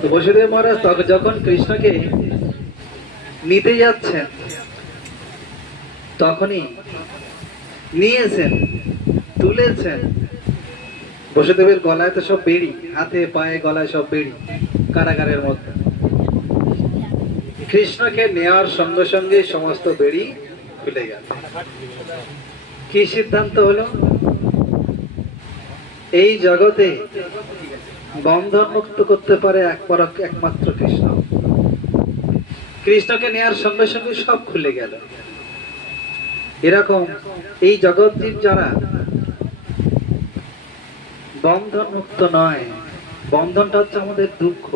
তো বসুদেব মহারাজ যখন কৃষ্ণকে নিতে যাচ্ছেন তখনই নিয়েছেন, তুলেছেন। বসুদেবের গলায় তো সব বেড়ি, হাতে পায়ে গলায় সব বেড়ি, কারাগারের মধ্যে। কৃষ্ণকে নেওয়ার সঙ্গে সঙ্গে সমস্ত বেড়ি খুলে গেল। কি সিদ্ধান্ত হলো? এই জগতে বন্ধন মুক্ত করতে পারে একমাত্র কৃষ্ণ। কৃষ্ণকে নেওয়ার সঙ্গে সঙ্গে সব খুলে গেল। এরকম এই জগৎ জীব যারা বন্ধন মুক্ত নয়, বন্ধনটা হচ্ছে আমাদের দুঃখ,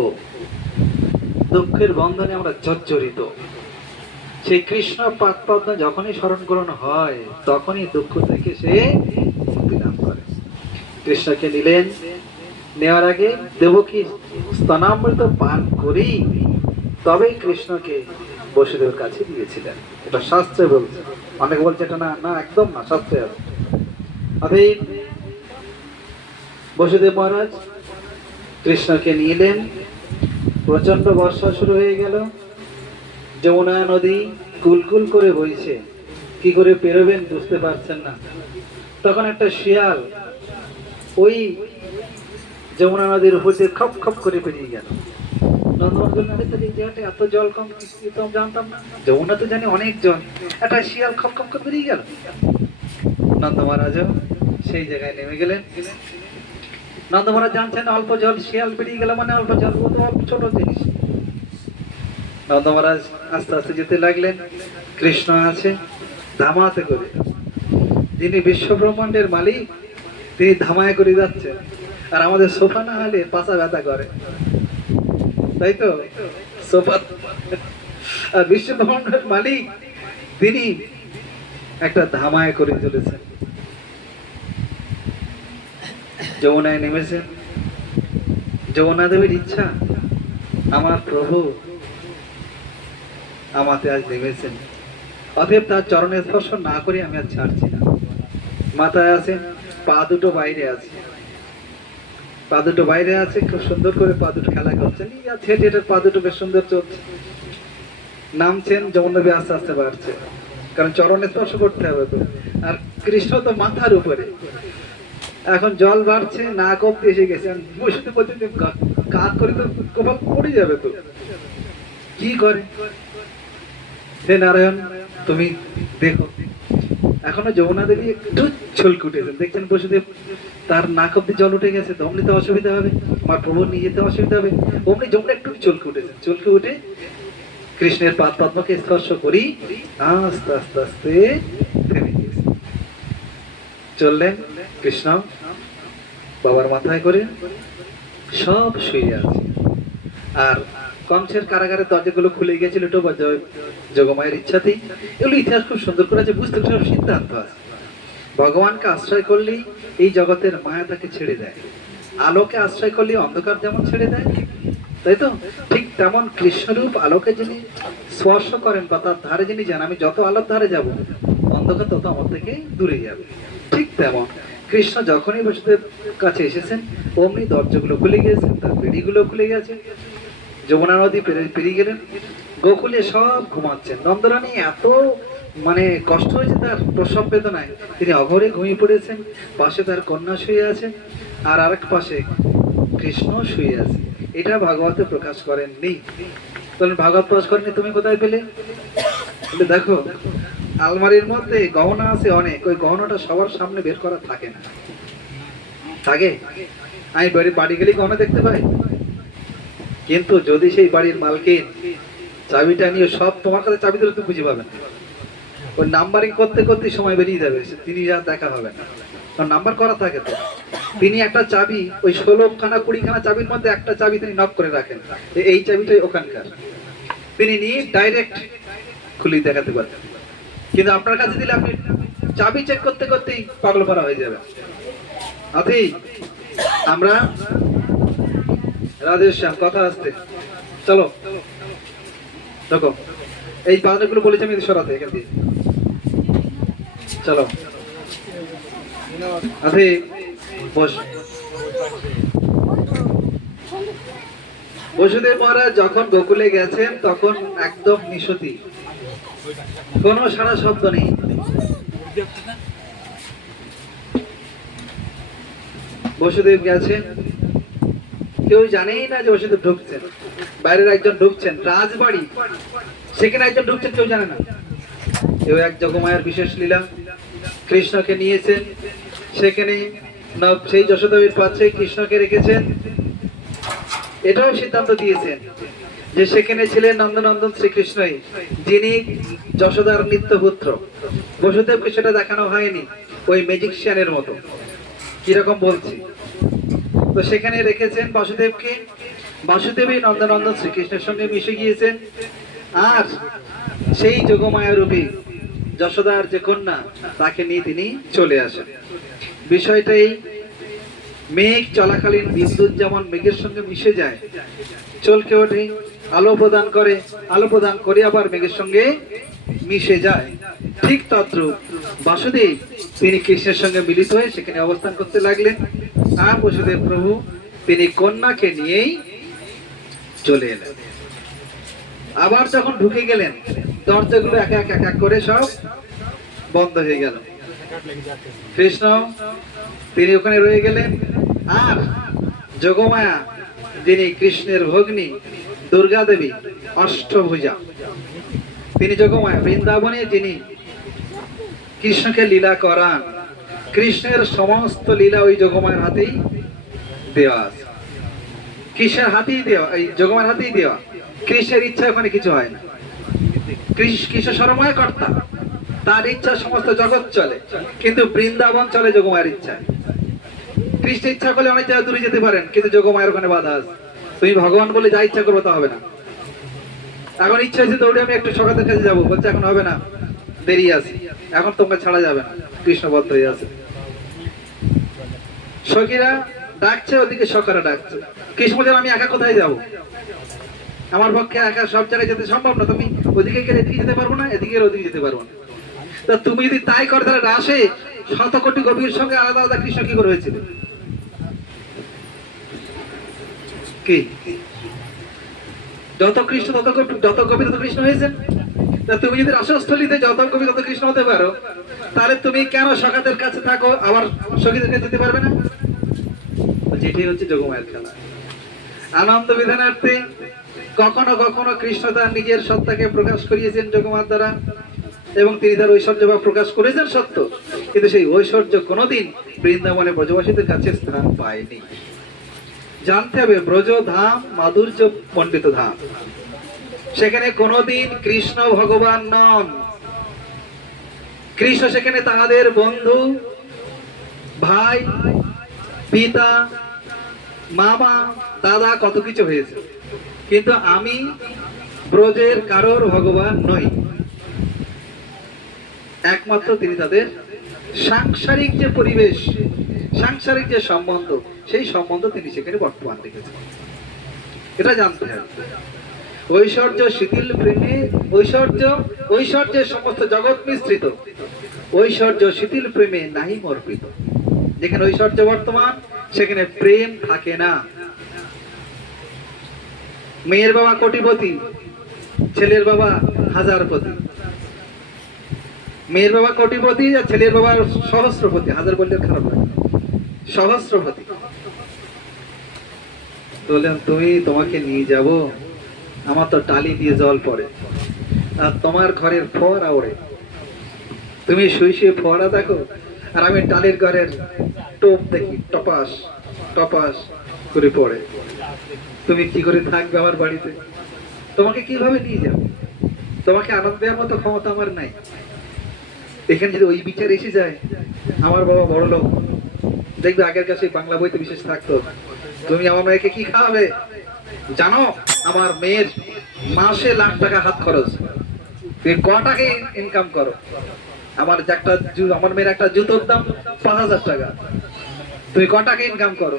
দুঃখের বন্ধনে আমরা জর্জরিত। সেই কৃষ্ণ পাদপদ্ম যখনই স্মরণ করানো হয় তখনই দুঃখ থেকে সে মুক্তি লাভ করে। কৃষ্ণকে নিলেন, নেওয়ার আগে দেবকী স্তনামৃত পান করেই তবেই কৃষ্ণকে বসুদেবের কাছে দিয়েছিলেন। এটা শাস্ত্রে বলছে, অনেকে বলছে এটা না, না একদম না, শাস্ত্রে আছে। অতএব বসুদেব মহারাজ কৃষ্ণকে নিলেন। প্রচন্ড বর্ষা শুরু হয়ে গেল, যমুনা নদী কুলকুল করে বইছে, কি করে পেরোবেন বুঝতে পারছেন না। তখন একটা শিয়াল ওই যমুনা নদীর উপর দিয়ে খপ খপ করে পেরিয়ে গেল। এত জল কম তো জানতাম না, যমুনা তো জানি অনেক জল, একটা শিয়াল খপ খপ করে বেরিয়ে গেল। নন্দ মহারাজও সেই জায়গায় নেমে গেলেন। নন্দ মহারাজ জানছেন অল্প জল, শিয়াল বেরিয়ে গেল মানে অল্প জল, ও তো অল্প ছোট জিনিস। নন্দ মহারাজ আস্তে আস্তে যেতে লাগলেন। কৃষ্ণ আছে ধামাতে করে, যিনি বিশ্ব ব্রহ্মাণ্ডের মালিক তিনি ধামায় করে যাচ্ছেন। আর আমাদের সোফা না হলে পাছা ব্যথা করে, তাই তো সোফা। আর বিশ্ব ব্রহ্মাণ্ডের মালিক তিনি একটা ধামায় করে চলেছেন। যমুনায় নেমেছেন। যমুনা দেবীর ইচ্ছা, আমার প্রভু আমাতে আজ নেমেছেন, অতএব তার চরণে স্পর্শ না করে আমি আর ছাড়ছি না। মাথায় আছেন, পা দুটো বাইরে আছে, পা দুটো বাইরে আছে, খুব সুন্দর করে পা দুটো খেলা করছেন। হেঁটে হেঁটে পা দুটো বেশ সুন্দর চলছে। নামছেন, যমুনা দেবী আস্তে আস্তে বাড়ছে, কারণ চরণে স্পর্শ করতে হবে তো। আর কৃষ্ণ তো মাথার উপরে, এখন জল বাড়ছে, না কমতে এসে গেছে। বসতে বলতে কাজ করে তো কপাল পড়ে যাবে তো, কি করে? হে নারায়ণ, তুমি দেখো। এখনো যমুনা দেবী একটু ছলকে উঠেছেন, দেখছেন বসুদেব তার নাক অব্দি জল উঠে গেছে, তো অমনি তো অসুবিধা হবে, আমার প্রভু নিয়ে যেতে অসুবিধা হবে। অমনি যমুনা একটু চলকে উঠেছেন, চলকে উঠে কৃষ্ণের পাদ পদ্মকে স্পর্শ করি আস্তে আস্তে আস্তে থেমে গেছে। চললেন কৃষ্ণ বাবার মাথায় করে, সব শুয়ে আছে। আর কংসের কারাগারের দরজাগুলো খুলে গিয়েছিল যোগমায়ের ইচ্ছাতেই। এগুলো ইতিহাস খুব সুন্দর করে আছে, বুঝতে সব সিদ্ধান্ত আছে। ভগবানকে আশ্রয় করলেই এই জগতের মায়া তাকে ছেড়ে দেয়, আলোকে আশ্রয় করলেই অন্ধকার যেমন ছেড়ে দেয়, তাই তো ঠিক তেমন কৃষ্ণরূপ আলোকে যিনি স্পর্শ করেন বা তার ধারে যিনি যান, আমি যত আলোর ধারে যাব অন্ধকার তত আমার থেকে দূরে যাবে। ঠিক তেমন কৃষ্ণ যখনই বসুদেব কাছে এসেছেন অমনি দরজাগুলো খুলে গিয়েছেন, তার বেড়িগুলো খুলে গেছে। যমুনা নদী পেরিয়ে গেলেন। গোকুলে সব ঘুমাচ্ছেন। নন্দরানী এত কষ্ট হয়েছে তার প্রসব বেদনায়, তিনি অঘরে ঘুমিয়ে পড়েছেন। পাশে তার কন্যা শুয়ে আছেন, আর আরেক পাশে কৃষ্ণ শুয়ে আছে। এটা ভাগবতে প্রকাশ করেননি। বলেন ভাগবত প্রকাশ করেননি, তুমি কোথায় পেলে? বলে দেখো আলমারির মধ্যে গহনা আছে অনেক, ওই গহনাটা সবার সামনে বের করা থাকে না। থাকে? আমি বাড়ি গেলেই গহনা দেখতে পাই, কিন্তু যদি সেই বাড়ির মালকিন চাবিটা নিয়ে সব তোমার কাছে চাবি দিলে তুমি বুঝে পাবেন, ওই নাম্বারিং করতে করতে সময় বেরিয়ে যাবে, তিনি আর দেখা হবে না, কারণ নাম্বার করা থাকে তো। তিনি একটা চাবি, ওই 16খানা 20খানা চাবির মধ্যে একটা চাবি তিনি নক করে রাখেন, এই চাবিটাই ওখানকার, তিনি নিয়ে ডাইরেক্ট খুলে দেখাতে পারেন। কিন্তু আপনার কাছে দিলে আপনি চাবি চেক করতে করতেই পাগল করা হয়ে যাবে। আতি আমরা রাধেশ্যাম কথা আসতে, চলো দেখো এই পাথরগুলো বলেছি আমি সরাতে এখান দিয়ে, চলো আতি বস। বসুদেব মহারাজ যখন গোকুলে গেছেন তখন একদম নিশতি, কোনো সারা শব্দ নেই। বসুদেব গেছেন, কেউ জানেই না যে বসুদেব ঢুকছেন। বাইরের একজন ঢুকছেন, রাজবাড়ি, সেখানে একজন ঢুকছেন, কেউ জানে না। কেউ এক যোগমায়ার বিশেষ লীলা, কৃষ্ণকে নিয়েছেন সেখানে, সেই যশোদাবীর পাত্রে কৃষ্ণকে রেখেছেন। এটাও সিদ্ধান্ত দিয়েছেন যে সেখানে ছিলেন নন্দনন্দন শ্রীকৃষ্ণই, যিনি যশোদার নিত্যপুত্র। বসুদেবকে সেটা দেখানো হয়নি, ওই ম্যাজিকশিয়ানের মতো। কিরকম বলছি, তো সেখানে রেখেছেন বাসুদেবকে। বাসুদেবই নন্দনন্দন শ্রীকৃষ্ণের সঙ্গে মিশে গিয়েছেন। আর সেই যোগমায়া রূপী যশোদার যে কন্যা, তাকে নিয়ে তিনি চলে আসেন। বিষয়টাই, মেঘ চলাকালীন বিদ্যুৎ যেমন মেঘের সঙ্গে মিশে যায়, চলকে ওঠে, আলো প্রদান করে, আলো প্রদান করে আবার মেঘের সঙ্গে মিশে যায়, ঠিক তদ্রূপ বাসুদেব তিনি কৃষ্ণের সঙ্গে মিলিত হয়ে সেখানে অবস্থান করতে লাগলেন। আর বসুদেব প্রভু তিনি কন্যাকে নিয়েই চলে এলেন। আবার যখন ঢুকে গেলেন, দরজাগুলো এক এক এক এক করে সব বন্ধ হয়ে গেল। কৃষ্ণ তিনি ওখানে রয়ে গেলেন। আর যোগমায়া, যিনি কৃষ্ণের ভগ্নী দুর্গা দেবী অষ্টভুজা, তিনি যোগমায়া, বৃন্দাবনে যিনি কৃষ্ণকে লীলা করান, কৃষ্ণের সমস্ত লীলা ওই যোগমায়ের হাতেই দেওয়া আছে। কৃষ্ণের হাতেই দেওয়া, এই যোগমায়ের হাতেই দেওয়া। কৃষ্ণের ইচ্ছা ওখানে কিছু হয় না। কৃষ্ণ সর্বময় কর্তা, তার ইচ্ছা সমস্ত জগৎ চলে, কিন্তু বৃন্দাবন চলে যোগমায়ের ইচ্ছা। কৃষ্ণ ইচ্ছা করলে অনেক জায়গায় দূরে যেতে পারেন, কিন্তু যোগমায়ের ওখানে বাধা আছে। তুমি ভগবান বলে যা ইচ্ছা করবো তা হবে না। এখন ইচ্ছা হয়েছে দৌড়ে আমি একটু সকালের কাছে যাবো, বলছে এখন হবে না, দেরি আছে, এখন তোমরা ছাড়া যাবে না, কৃষ্ণ বদ্ধ হয়ে আছে। সখীরা ডাকছে, ওদিকে সখারা ডাকছে। কৃষ্ণ বলছে আমি একা কোথায় যাব, আমার পক্ষে একা সব জায়গায় যেতে সম্ভব না। তুমি ওদিকে গেলে এদিকে যেতে পারবো না, এদিকে গেলে ওদিকে যেতে পারবো না। তা তুমি যদি তাই করো, তাহলে রাসে শত কোটি গোপীর সঙ্গে আলাদা আলাদা কৃষ্ণ কি করে হয়েছিল? কি যত কৃষ্ণ তত গোপী তত কৃষ্ণ হয়েছেন। তা তুমি যদি রাসস্থলীতে যত গোপী তত কৃষ্ণ হতে পারো, তাহলে তুমি কেন সখাদের কাছে থাকো, আবার সখীদের কাছে যেতে পারবে না? যেটাই হচ্ছে যোগমায়ের খেলা। আনন্দ বিধানার্থে কখনো কখনো কৃষ্ণ তার নিজের সত্তাকে প্রকাশ করিয়েছেন যোগমার দ্বারা, এবং তিনি তার ঐশ্বর্য বা প্রকাশ করেছেন সত্য, কিন্তু সেই ঐশ্বর্য কোনোদিন বৃন্দাবনে ব্রজবাসীদের কাছে স্থান পায়নি। জানতে হবে, ব্রজ ধাম মাধুর্য পণ্ডিত ধাম, সেখানে কোনোদিন কৃষ্ণ ভগবান নন। কৃষ্ণ সেখানে তাহাদের বন্ধু, ভাই, পিতা, মামা, দাদা, কত কিছু হয়েছে, কিন্তু আমি ব্রজের কারোর ভগবান নই। একমাত্র তিনি তাদের সাংসারিক যে পরিবেশ, সাংসারিক যে সম্বন্ধ, সেই সম্বন্ধ তিনি সেখানে বর্তমান রেখেছেন। এটা জানতে হবে। ঐশ্বর্য শিথিল প্রেমে, ঐশ্বর্যের সমস্ত জগৎ মিশ্রিত, ঐশ্বর্য শিথিল প্রেমে নাহি মর্পিত। যেখানে ঐশ্বর্য বর্তমান, সেখানে প্রেম থাকে না। মেয়ের বাবা কোটিপতি, ছেলের বাবা হাজারপতি। মেয়ের বাবা কোটিপতি আর ছেলের বাবা সহস্রপতি, হাজার বললে খারাপ লাগে, সহস্রপতি। বললেন তুমি, তোমাকে নিয়ে যাব, আমার তো টালি দিয়ে জল পড়ে, আর তোমার ঘরের ফোয়ারা ওড়ে। তুমি শুয়ে শুয়ে ফোয়ারা দেখো, আর আমি টালির ঘরের টোপ দেখি, টপাস টপাস করে পড়ে। তুমি কি করে থাকবে আমার বাড়িতে? তোমাকে কিভাবে নিয়ে যাব? তোমাকে আনন্দ দেওয়ার মতো ক্ষমতা আমার নাই। এখানে যদি ওই বিচার এসে যায়, আমার বাবা বড় লোক, দেখবে আগের কাছে বাংলা বইতে বিশেষ থাকতো, তুমি আমার মেয়েকে কি খাওয়াবে জানো? আমার মেয়ের মাসে লাখ টাকা হাত খরচ, তুমি ক টাকা ইনকাম করো? আমার মেয়ের একটা জুতোর দাম 5,000 টাকা, তুমি ক টাকা ইনকাম করো?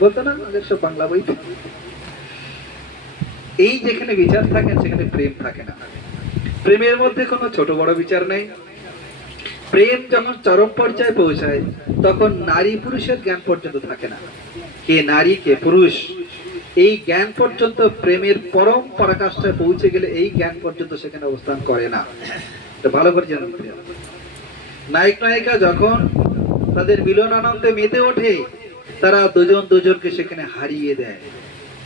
বলতো না আমাদের সব বাংলা বইতে। এই যেখানে বিচার থাকে, সেখানে প্রেম থাকে না। প্রেমের মধ্যে কোনো ছোট বড় বিচার নেই। প্রেম যখন চরম পর্যায়ে পৌঁছায়, তখন নারী পুরুষের জ্ঞান পর্যন্ত থাকে না, কে নারী কে পুরুষ। এই জ্ঞান পর্যন্ত প্রেমের পরম পরাকাষ্ঠায় পৌঁছে গেলে এই জ্ঞান পর্যন্ত সেখানে অবস্থান করে না। এটা ভালো করে জানেন। নায়ক নায়িকা যখন তাদের মিলন আনন্দে মেতে ওঠে, তারা দুজন দুজনকে সেখানে হারিয়ে দেয়,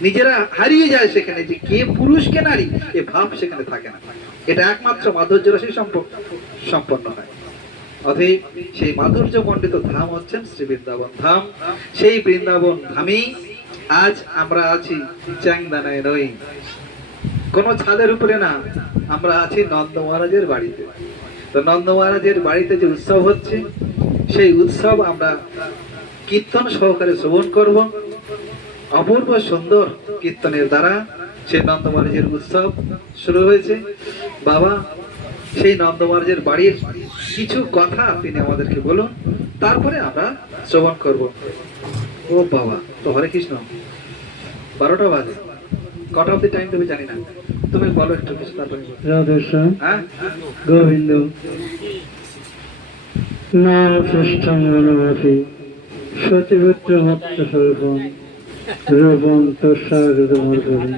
নিজেরা হারিয়ে যায় সেখানে, যে কে পুরুষ কে নারী এ ভাব সেখানে থাকে না। এটা একমাত্র মাধুর্য রাশি সম্পন্ন হয়। অতএব সেই মাধুর্য মণ্ডিত ধাম হচ্ছেন শ্রী বৃন্দাবন ধাম। সেই বৃন্দাবন ধামেই আজ আমরা আছি, চ্যাংদানায় নই, কোন ছাদের উপরে না, আমরা আছি নন্দ মহারাজের বাড়িতে। তো নন্দ মহারাজের বাড়িতে যে উৎসব হচ্ছে, সেই উৎসব আমরা কীর্তন সহকারে শ্রবণ করব। অপূর্ব সুন্দর কীর্তনের দ্বারা সেই নন্দ মহারাজের উৎসব শুরু হয়েছে। বাবা সেই নন্দ মহারাজের বাড়ির কিছু কথা তিনি আমাদেরকে বলুন, তারপরে আমরা শ্রবণ করব। ও বাবা, তো হরে কৃষ্ণ, 12টা বাজে, কটা অব্দি টাইম দেবে জানি না, তুমি বলো একটু কিছু তারপরে। রাধেশ্যাম হ্যাঁ, গোবিন্দ নাম শ্রেষ্ঠম মনোভাতি সতীপুত্র মাত্র স্বরূপম রূপম তস্যাগতমর্ধরি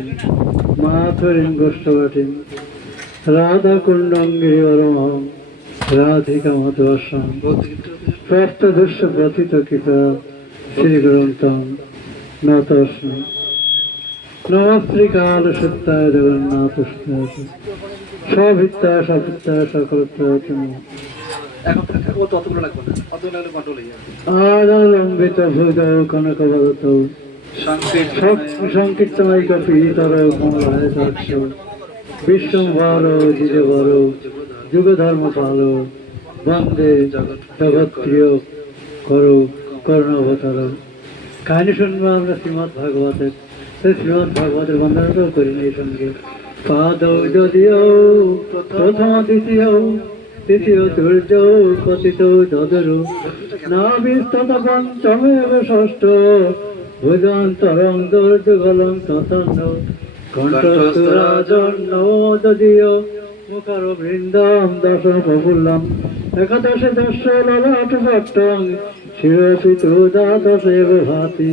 মাথরিং গোষ্ঠবাটিম রাধা কুণ্ডঙ্গিরি অরমহম রাধিকা মধুয়াসাম প্রাপ্তদস্য প্রথিত কৃপা শ্রীগ্রন্থম নতস্মি নমস্ত্রী কাল সত্যায় জগন্নাথ সভিত্তা সভিত্তা সকল এখন থাকা ও ততগুলো লাগবে না, অতগুলো লাগলে কন্ট্রোল হয়ে যাবে। আলম্বিত ভূত কনকবরত সংকীর্তনায়িক পীতর কমলায় দর্শ বিশ্বম্ভর দ্বিজবর যুগধর্ম পাল বন্দে জগৎপ্রিয় করো করুণাবতার। কাহিনী শুনবো আমরা শ্রীমৎ ভাগবতের। শ্রীমৎ ভাগবতের বন্দনাটাও করি না এই সঙ্গে। পাদ যদিও প্রথম দ্বিতীয় তৃতীয় দুর্য কথিত দদরু না বিস্তত পঞ্চমেব ষষ্ঠ ভুজান্তরং দুর্যগলং তথন্য কণ্ঠস্থরাজন্য যদিও মুখার বৃন্দম দর্শন প্রফুল্লম একাদশে দশ ললাট ভট্টং শিরোপিতু দ্বাদশেব ভাতি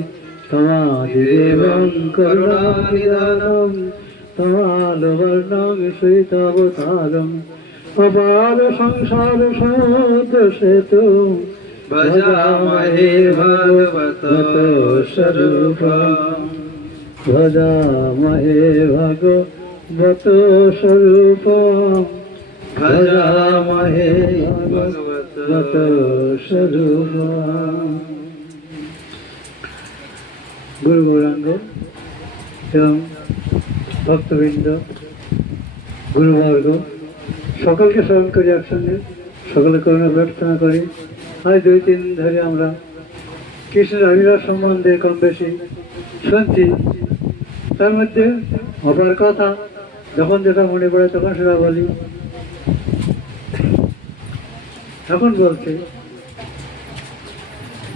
তমাদিদেবং করুণানিদানং তমালবর্ণং শ্রীতাবতারং অপার সংসার সমুদ্র সেতু ভজামহে ভগবত স্বরূপম ভজামহে ভগবত স্বরূপম ভজামহে ভগবত স্বরূপম। গুরু গৌরাঙ্গ এবং ভক্তবৃন্দ, গুরুবর্গ সকলকে স্মরণ করি একসঙ্গে, সকলে করুণা প্রার্থনা করি। আজ 2-3 দিন ধরে আমরা কৃষ্ণের আবির্ভাব সম্বন্ধে কম বেশি শুনছি। তার মধ্যে অপার কথা যখন যেটা মনে পড়ে তখন সেটা বলি। এখন বলছি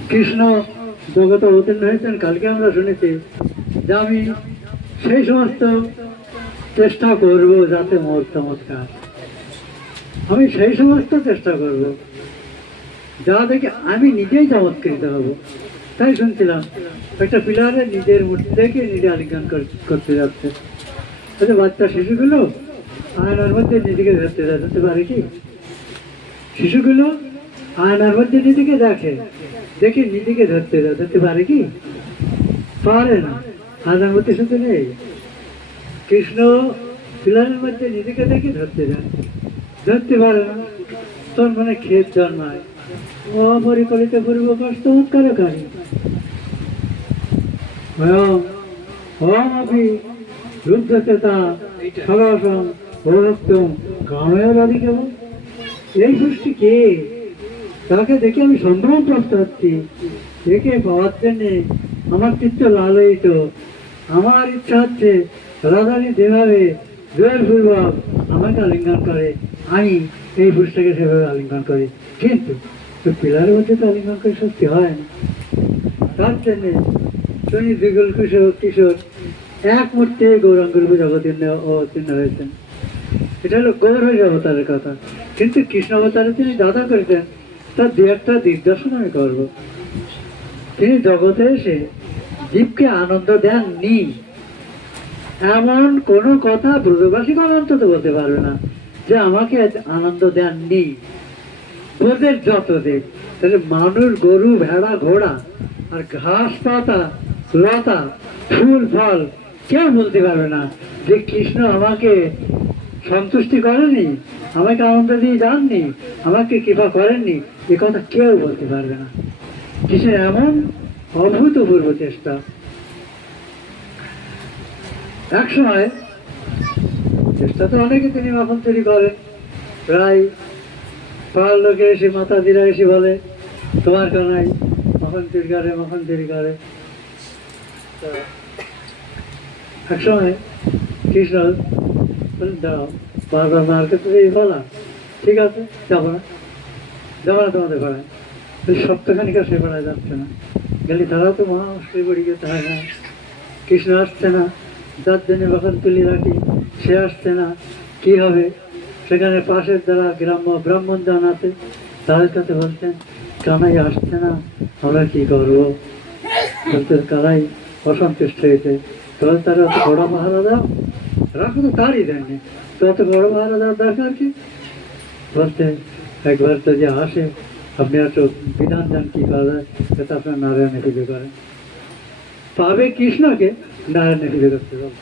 কৃষ্ণ জগতে অবতীর্ণ হয়েছেন। কালকে আমরা শুনেছি যে আমি সেই সমস্ত চেষ্টা করব যাতে মোর চমৎকার, আমি সেই সমস্ত চেষ্টা করব যা দেখে আমি নিজেই চমৎকৃত হব। তাই শুনছিলাম একটা পিলারে নিজের মূর্তি দেখে নিজে আলিঙ্গন করতে যাচ্ছে। বাচ্চা শিশুগুলো আয়নার মধ্যে নিজেকে ধরতে পারে কি? শিশুগুলো আয়নার মধ্যে নিজেকে দেখে, দেখে নিজেকে ধরতে পারে কি? পারে না। আয়নার মধ্যে শুধু নেই, কৃষ্ণ পিলারের মধ্যে নিজেকে দেখে ধরতে পারে না। তোর মানে ক্ষেত জন্মায় অপরিকলিত পূর্বকাশ চমৎকারী অপি রুদ্ধচেতা সরসম প্রভক্তম কাময়াদি কেবল। এই সৃষ্টি কে? তাকে দেখে আমি সম্ভ্রম প্রাপ্ত হচ্ছি। একে পাওয়ার জন্যে আমার চিত্ত লালয়িত। আমার ইচ্ছা হচ্ছে রাধারানী যেভাবে জোরপূর্বক আমাকে আলিঙ্গন করে, আমি এই পুরুষটাকে সেভাবে আলিঙ্গন করি। কিন্তু পিলারের মধ্যে তো আলিঙ্গন করে সত্যি হয় না। তার জন্যে শুনি যুগল কিশোর এক মুহূর্তে গৌরাঙ্গ রূপে অবতীর্ণ হয়েছেন। এটা হলো গৌর অবতারের কথা। কিন্তু কৃষ্ণ অবতারে তিনি দাদা করেছেন, তার 2-1টা দিগদর্শন আমি করবো। তিনি জগতে এসে জীবকে আনন্দ দেননি, এমন কোনো কথা ব্রজবাসীগণ অন্তত বলতে পারবে না যে আমাকে আনন্দ দেননি। ওদের যত দেখ, তাহলে মানুষ, গরু, ভেড়া, ঘোড়া আর ঘাস পাতা লতা ফুল ফল কেউ বলতে পারবে না যে কৃষ্ণ আমাকে সন্তুষ্টি করেনি, আমাকে আনন্দ দিয়ে যাননি, আমাকে কৃপা করেননি, এ কথা কেউ বলতে পারবে না। কৃষ্ণের এমন অভূতপূর্ব চেষ্টা। এক সময় চেষ্টা তো অনেকে তিনি মাখন তৈরি করেন, প্রায় পাড়ার লোকে এসে মাতা দিরা এসে বলে তোমার কানাই মাখন তৈরি করে, মাখন তৈরি করে। তো এক সময় কৃষ্ণ বললেন, দাও, বারবার মার্কেট থেকে বলা, ঠিক আছে যাবো না, যাবো না তোমাদের পাড়ায়। সপ্তাহখানিক আর সে পাড়ায় যাচ্ছে না, গেলে তারাও তো মহা মুশকিল পড়ে গেছে। হয় না, কৃষ্ণ আসছে না, যার জন্য বাখন তুলি রাখি সে আসছে না, কি হবে? সেখানে পাশের যারা গ্রাম্য ব্রাহ্মণজন আছে তাদের কাছে বলছেন, কানাই আসছে না, আমরা কি করবো? বলতে কানাই অসন্তুষ্ট হয়েছে। তবে তারা অত বড় পাহারা দাও, রাখো তো তারই দেয়নি, তো অত বড় পাহারা দেওয়ার দরকার কি? বলতে একবার যদি আসে আপনি একটু বিধান যান কি করা যায়, সেটা আপনার নারায়ণে পুজো করেন। পাবে কৃষ্ণকে, নারায়ণে পুজো করতে হবে।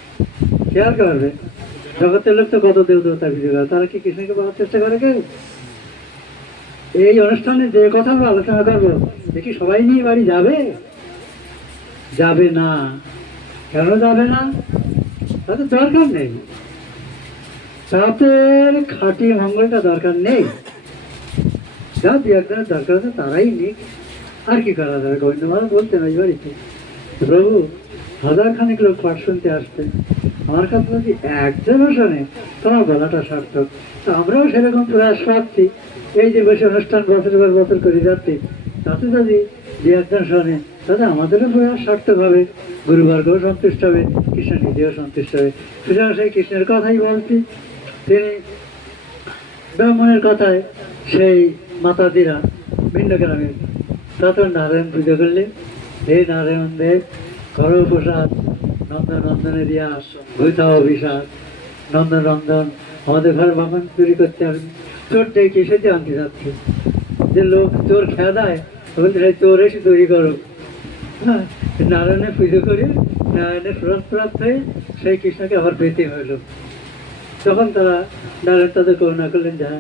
খেয়াল করবে, জগতের লোক তো কত দেবতা পুজো করে, তারা কি কৃষ্ণকে পাওয়ার চেষ্টা করে কেউ? এই অনুষ্ঠানে যে কথা আমরা আলোচনা করবো, দেখি সবাই নিয়ে বাড়ি যাবে? যাবে না। কেন যাবে না? তাদের দরকার নেই, তাদের খাঁটি মঙ্গলটা দরকার নেই। যা দু একজনের দরকার আছে তারাই নিক, আর কি করা যাবে? গোবিন্দ মহারাজ বলতেন ওই বাড়িতে, প্রভু হাজার খানিক লোক পাঠ শুনতে আসতে, আমার কাছে যদি একজনও শোনে তোমার গলাটা সার্থক। তো আমরাও সেরকম প্রয়াস পাচ্ছি, এই যে বসে অনুষ্ঠান বছরের পর বছর করে যাচ্ছি, তাতে যদি দু একজন শোনে তাতে আমাদেরও প্রয়াস সার্থক হবে, গুরুবর্গও সন্তুষ্ট হবে, কৃষ্ণ নিজেও সন্তুষ্ট হবে। সুতরাং সেই কৃষ্ণের কথাই বলছি। তিনি ব্রাহ্মণের কথায় সেই মাতাদিরা ভিন্ন গ্রামে তখন নারায়ণ পুজো করলেন। হে নারায়ণ দেব, কর প্রসাদ, নন্দন নন্দনে দিয়া ভূতা অভিষাদ, নন্দন নন্দন আমাদের ঘরে বামন চুরি করতে আসবে। চোরটাই কিসেতে আনতে যাচ্ছে? যে লোক চোর খেয়া দেয়, বলতে চোর এসে তৈরি করো। হ্যাঁ, নারায়ণের পুজো করে নারায়ণের প্রসাদ প্রাপ্ত হয়ে সেই কৃষ্ণকে আবার পেতে হইল। তখন তারা নারায়ণ তাদের করুণা করলেন, যা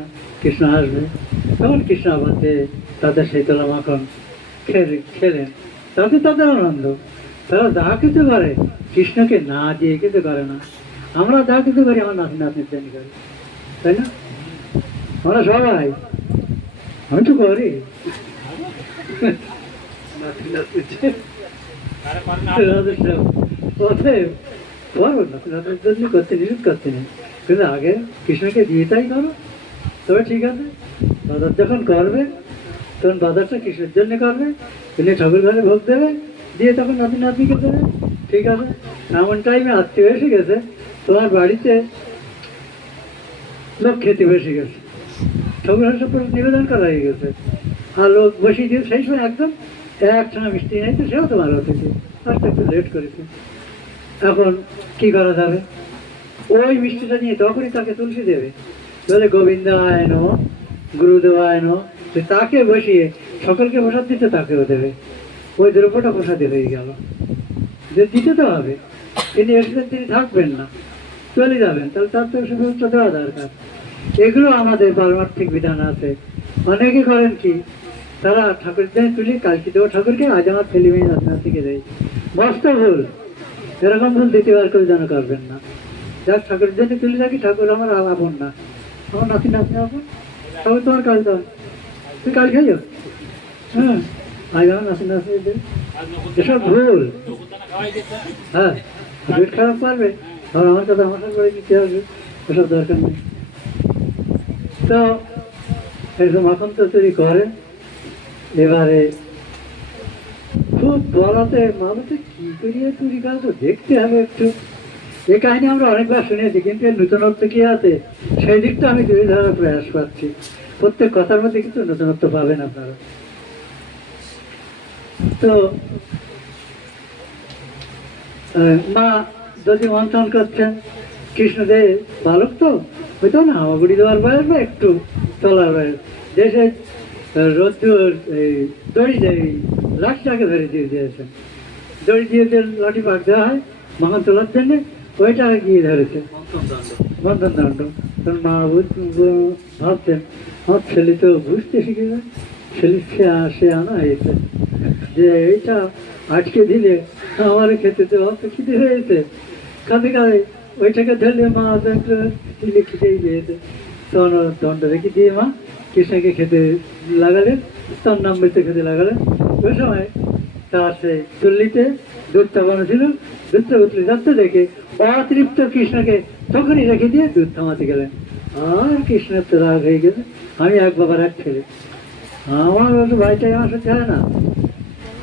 কৃষ্ণ আসবে। তখন কৃষ্ণ আবার তাদের সেই তোলা মাখন খেলেন, তাতে তাদের আনন্দ। তারা যা কিছু করে কৃষ্ণকে না দিয়ে কিছু করে না। আমরা যা কিছু করি আমার নাতি নাতনির জন্য করি, তাই না? আমরা সবাই, আমি তো করি নাতি নাতনির জন্য করতে নিষেধ করতে নেই, কিন্তু আগে কৃষ্ণকে দিয়ে তাই করো, তবে ঠিক আছে। বাজার যখন করবে তখন বাজারটা কৃষ্ণের জন্য করবে, তিনি ঠাকুর ঘরে ভোগ দেবে, দিয়ে তখন নাতি নাতনিকে দেবে, ঠিক আছে। এমন টাইমে আত্মীয় এসে গেছে, তোমার বাড়িতে লোক খেতে বসে গেছে, ঠাকুর ঘরে সব নিবেদন করা হয়ে গেছে, আর লোক বসিয়ে দিয়ে সেই সময় একদম একখানা মিষ্টি নেই, তো সেও তোমার অতিথি, আজকে একটু লেট করেছে। এখন কি করা যাবে? ওই মিষ্টিটা নিয়ে তখনই তাকে তুলসী দেবে, বলে গোবিন্দ আয়ন গুরুদেব আয়ন, তাকে বসিয়ে সকলকে প্রসাদ দিতে তাকেও দেবে। ওই দ্রব্যটা প্রসাদে হয়ে গেল, যে দিতে তো হবে। তিনি এসেছেন, তিনি থাকবেন না, চলে যাবেন, তাহলে তার তো সুব্যবস্থা দেওয়া দরকার। এগুলো আমাদের পারমার্থিক বিধান আছে। অনেকে করেন কি, তারা ঠাকুর দেয় তুলি, কালকে দেবো ঠাকুরকে, আজ আমার ছেলে মেয়ে নাতি নাতিকে দেয়। মস্ত ভুল, এরকম ভুল দ্বিতীয়বার করে যেন করবেন না। যাক ঠাকুরের জন্য তুলে রাখি, ঠাকুর আমার আপন না, আমার নাতি নাতনি আপন, তবে তোমার কাজ দাও, তুই কাল খেয়ে হ্যাঁ, আজ আমার নাতি নাতনি দেবে, এসব ভুল। হ্যাঁ, পেট খারাপ পারবে, আর আমার কথা আমার সাথে দিতে হবে, এসব দরকার নেই। তো একদম এখন তো তৈরি করে, এবারে খুব বলাতে মানুষে কি করিয়ে তৈরি করে তো দেখতে হবে একটু। এই কাহিনী আমরা অনেকবার শুনেছি, কিন্তু এর নতুনত্ব কি আছে সেই দিকটা আমি তুলে ধরার প্রয়াস পাচ্ছি। প্রত্যেক কথার মধ্যে কিন্তু নতুনত্ব পাবেন আপনারা। তো মা যদি মন্থন করছেন, কৃষ্ণদেব বালক তো হয়তো না হামাগুড়ি দেওয়ার বয়স বা একটু তোলার বয়স, দেশে রোদ্দুর এই দড়ি দেয় লাঠিটাকে ধরে দিয়ে দিয়েছেন, দড়ি দিয়ে লাঠি পাক দেওয়া হয় মাখন তোলার জন্য, ওইটাকে গিয়ে ধরেছে বন্ধন দণ্ড। তখন মা ভাবছেন আমার ছেলে তো বুঝতে শিখে যায়, ছেলে সে আনা হয়েছে যে এইটা আটকে দিলে আমার খেতে তো অত খিদে হয়েছে, কাঁদে কাঁদে ওইটাকে ধরলে মা দিলে খিদেই দিয়েছে। তখন দণ্ড রেখে দিয়ে মা কৃষ্ণকে খেতে লাগালেন, তার নাম বেঁচে খেতে লাগালেন। ওই সময় তার সেই চল্লিতে দুধটা বানাচ্ছিল, দুধটা উতলে যাচ্ছে দেখে অতৃপ্ত কৃষ্ণকে তখনই রেখে দিয়ে দুধ থামাতে গেলেন। আর কৃষ্ণের তো রাগ হয়ে গেছে, আমি এক বাবার এক ছেলে, আমার তো ভাইটাই আমার সাথে হয় না,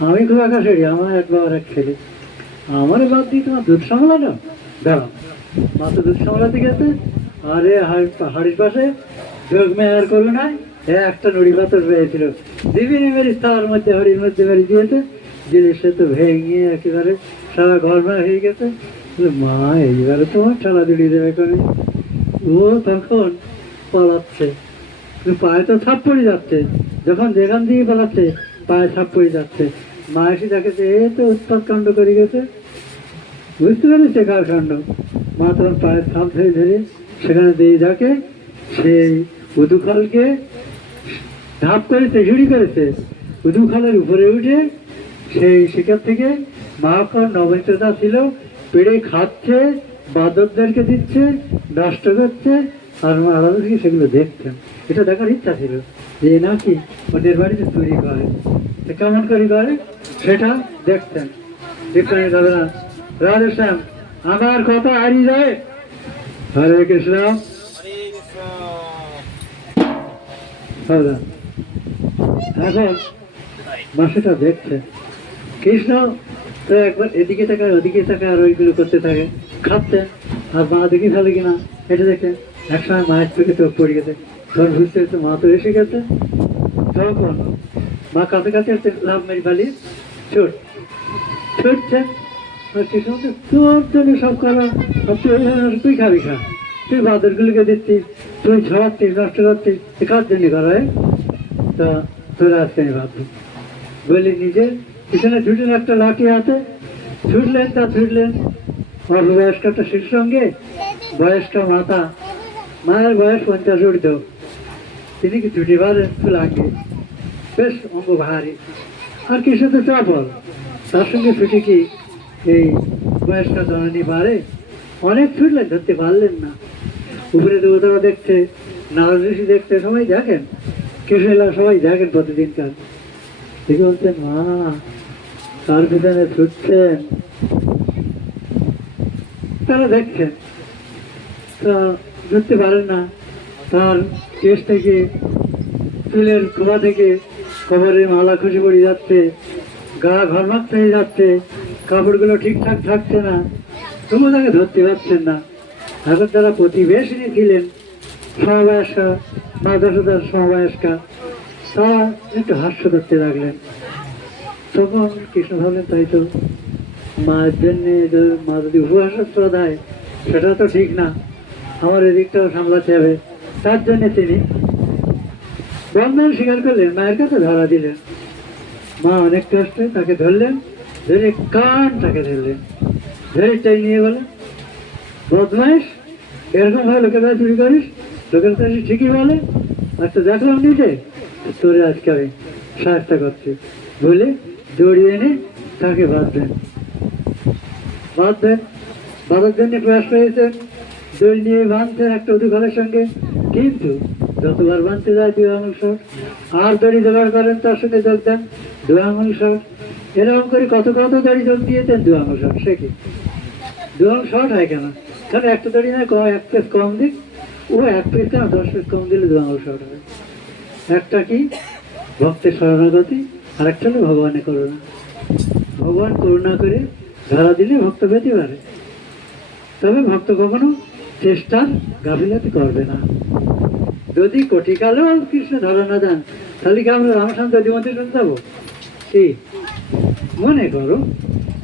আমি খুব একাশাড়ি, আমার এক বাবার এক ছেলে, আমার বাদ দিয়ে তোমার দুধ সামলানো, দাঁড়াও। মা তো দুধ সামলাতে গেছে, আরে হাড়ির পাশে যোগ মেয়ার করলো না, একটা নড়ি পাথর পেয়েছিল, দিবিনি মেরি তার মধ্যে হাড়ির মধ্যে মেরে দিয়েছে, দিলে সে তো ভেঙে একেবারে সারা ঘরমা হয়ে গেছে। মা এইবারে তোমার ঠেলা দুড়িয়ে দেবে করে, ও তখন পালাচ্ছে, পায়ে তো ছাপ পড়ে যাচ্ছে, যখন যেখান দিয়ে পালাচ্ছে পায়ে ছাপ পড়ে যাচ্ছে। মা এসে দেখেছে এ তো উৎপাত কাণ্ড করে গেছে, বুঝতে পেরেছে কার কাণ্ড। মা তখন পায়ের ছাপ ধরে ধরে সেখানে দিয়ে যাকে সেই উদুখালকে ধাপ করেছে, ঝুড়ি করেছে, উদুখালের উপরে উঠে সেই শিকার থেকে মাখন নবনীতা ছিল পেড়ে খাচ্ছে, বাদকদেরকে দিচ্ছে, নষ্ট করছে, আর আমার আলাদা থেকে সেগুলো দেখতেন। এটা দেখার ইচ্ছা ছিল যে নাকি ওদের বাড়িতে চুরি করে, কেমন করে করে সেটা দেখতেন। দেখতেন যাবে না, রাধে শ্যাম আমার কথা হারিয়ে যায়। হরে কৃষ্ণ। এখন মাসেটা দেখছে কৃষ্ণ তো একবার এদিকে তাকায় ওদিকে তাকায় আর ওইগুলো করতে থাকে, খাচ্ছেন আর মা দেখি ফেলে কিনা এটা দেখেন। একসময় মায়ের চোখে চোখ পড়ে গেছে, তখন বুঝতে হচ্ছে মা তো এসে গেছে। তখন মা কাছে কাছে লাভ মেরি পালিয়ে ছুটছে, আর কৃষ্ণ তোর জন্য সব করা, তুই খাবি খা, তুই বাদরগুলোকে দিচ্ছিস, তুই ছড়াচ্ছিস, নষ্ট করছিস, কার জন্য করা হয়, তা তোরা আজকে আমি ভাবছি বলি নিজে পিছনে ছুটলেন, একটা লাঠি হাতে ছুটলেন, তা ছুটলেন অল্প বয়স্ক একটা শিশুর সঙ্গে বয়স্ক মাতা, মায়ের বয়স 50 ঊর্ধ্ব, তিনি কি ছুটি পারেন লাগে বেশ অঙ্গ ভারী, আর কিছু তো চাপল, তার সঙ্গে ছুটি কি এই বয়স্ক জননী পারে? অনেক ছুটলেন, ধরতে পারলেন না। উপরে দেবতারা দেখছে, নারদ ঋষি দেখছে, সবাই দেখেন, কৃষ্ণ সবাই দেখেন প্রতিদিনকার। ঠিক বলছেন মা তার পিছনে ছুটছেন, তারা দেখছেন, তা ধরতে পারেন না। তার কেশ থেকে চুলের খোলা থেকে কবরের মালা খুশি পড়ে যাচ্ছে, গা ঘরমাক্ত হয়ে যাচ্ছে, কাপড়গুলো ঠিকঠাক থাকছে না, তবু তাকে ধরতে পারছেন না। এখন তারা প্রতিবেশিনী ছিলেন সমবয়স্কা, মা দশদার সমবয়স্কা, তারা একটু হাস্য করতে লাগলেন। তখন কৃষ্ণ ভাবলেন তাই তো, মায়ের জন্যে মা যদি উপহাসত্র দেয় সেটা তো ঠিক না, আমার এদিকটাও সামলাতে হবে। তার জন্যে তিনি বন্ধন স্বীকার করলেন, মায়ের কাছে ধরা দিলেন। মা অনেক কষ্টে তাকে ধরলেন, ধরে কানটাকে ধরলেন, ধরে চাই নিয়ে বলেন বদমাইশ, এরকম ভাবে লোকের কাছে চুরি করিস, লোকের কাছে ঠিকই বলে, আচ্ছা দেখলাম নিজে তোরে আজকে আমি সাহায্য করছি বলে দড়িয়ে এনে তাকে বাঁধবেন। বাঁধার জন্য প্রয়াস করেছেন, দড়ি নিয়ে বাঁধতেন একটা উদুখালের সঙ্গে, কিন্তু যতবার বাঁধতে যায় 2 আঙুল শর্ট, আর দড়ি জোগাড় করেন তার সঙ্গে যোগ দেন 2 আঙুল শর্ট, এরকম করে কত কত দড়ি যোগ দিয়েছেন 2 আঙুল শর্ট। সে কি 2 আঙুল শর্ট হয় কেন? কারণ একটা দড়ি নয়, 1 পিস কম দিক, ও 1 পিস কেন 10 পিস কম দিলে 2 আঙুল শর্ট হবে। একটা কি ভক্তের শরণাগতি, আর একটা হলো ভগবানের করুণা। ভগবান করুণা করে ধরা দিলে ভক্ত পেতে পারে, তবে ভক্ত কখনো চেষ্টার গাফিলতি করবে না। যদি কোটিকালেও কৃষ্ণ ধরা না দেন, তাহলে কি আমরা রামচন্দ্র জীবন্তী শুনতে যাবো? কি মনে করো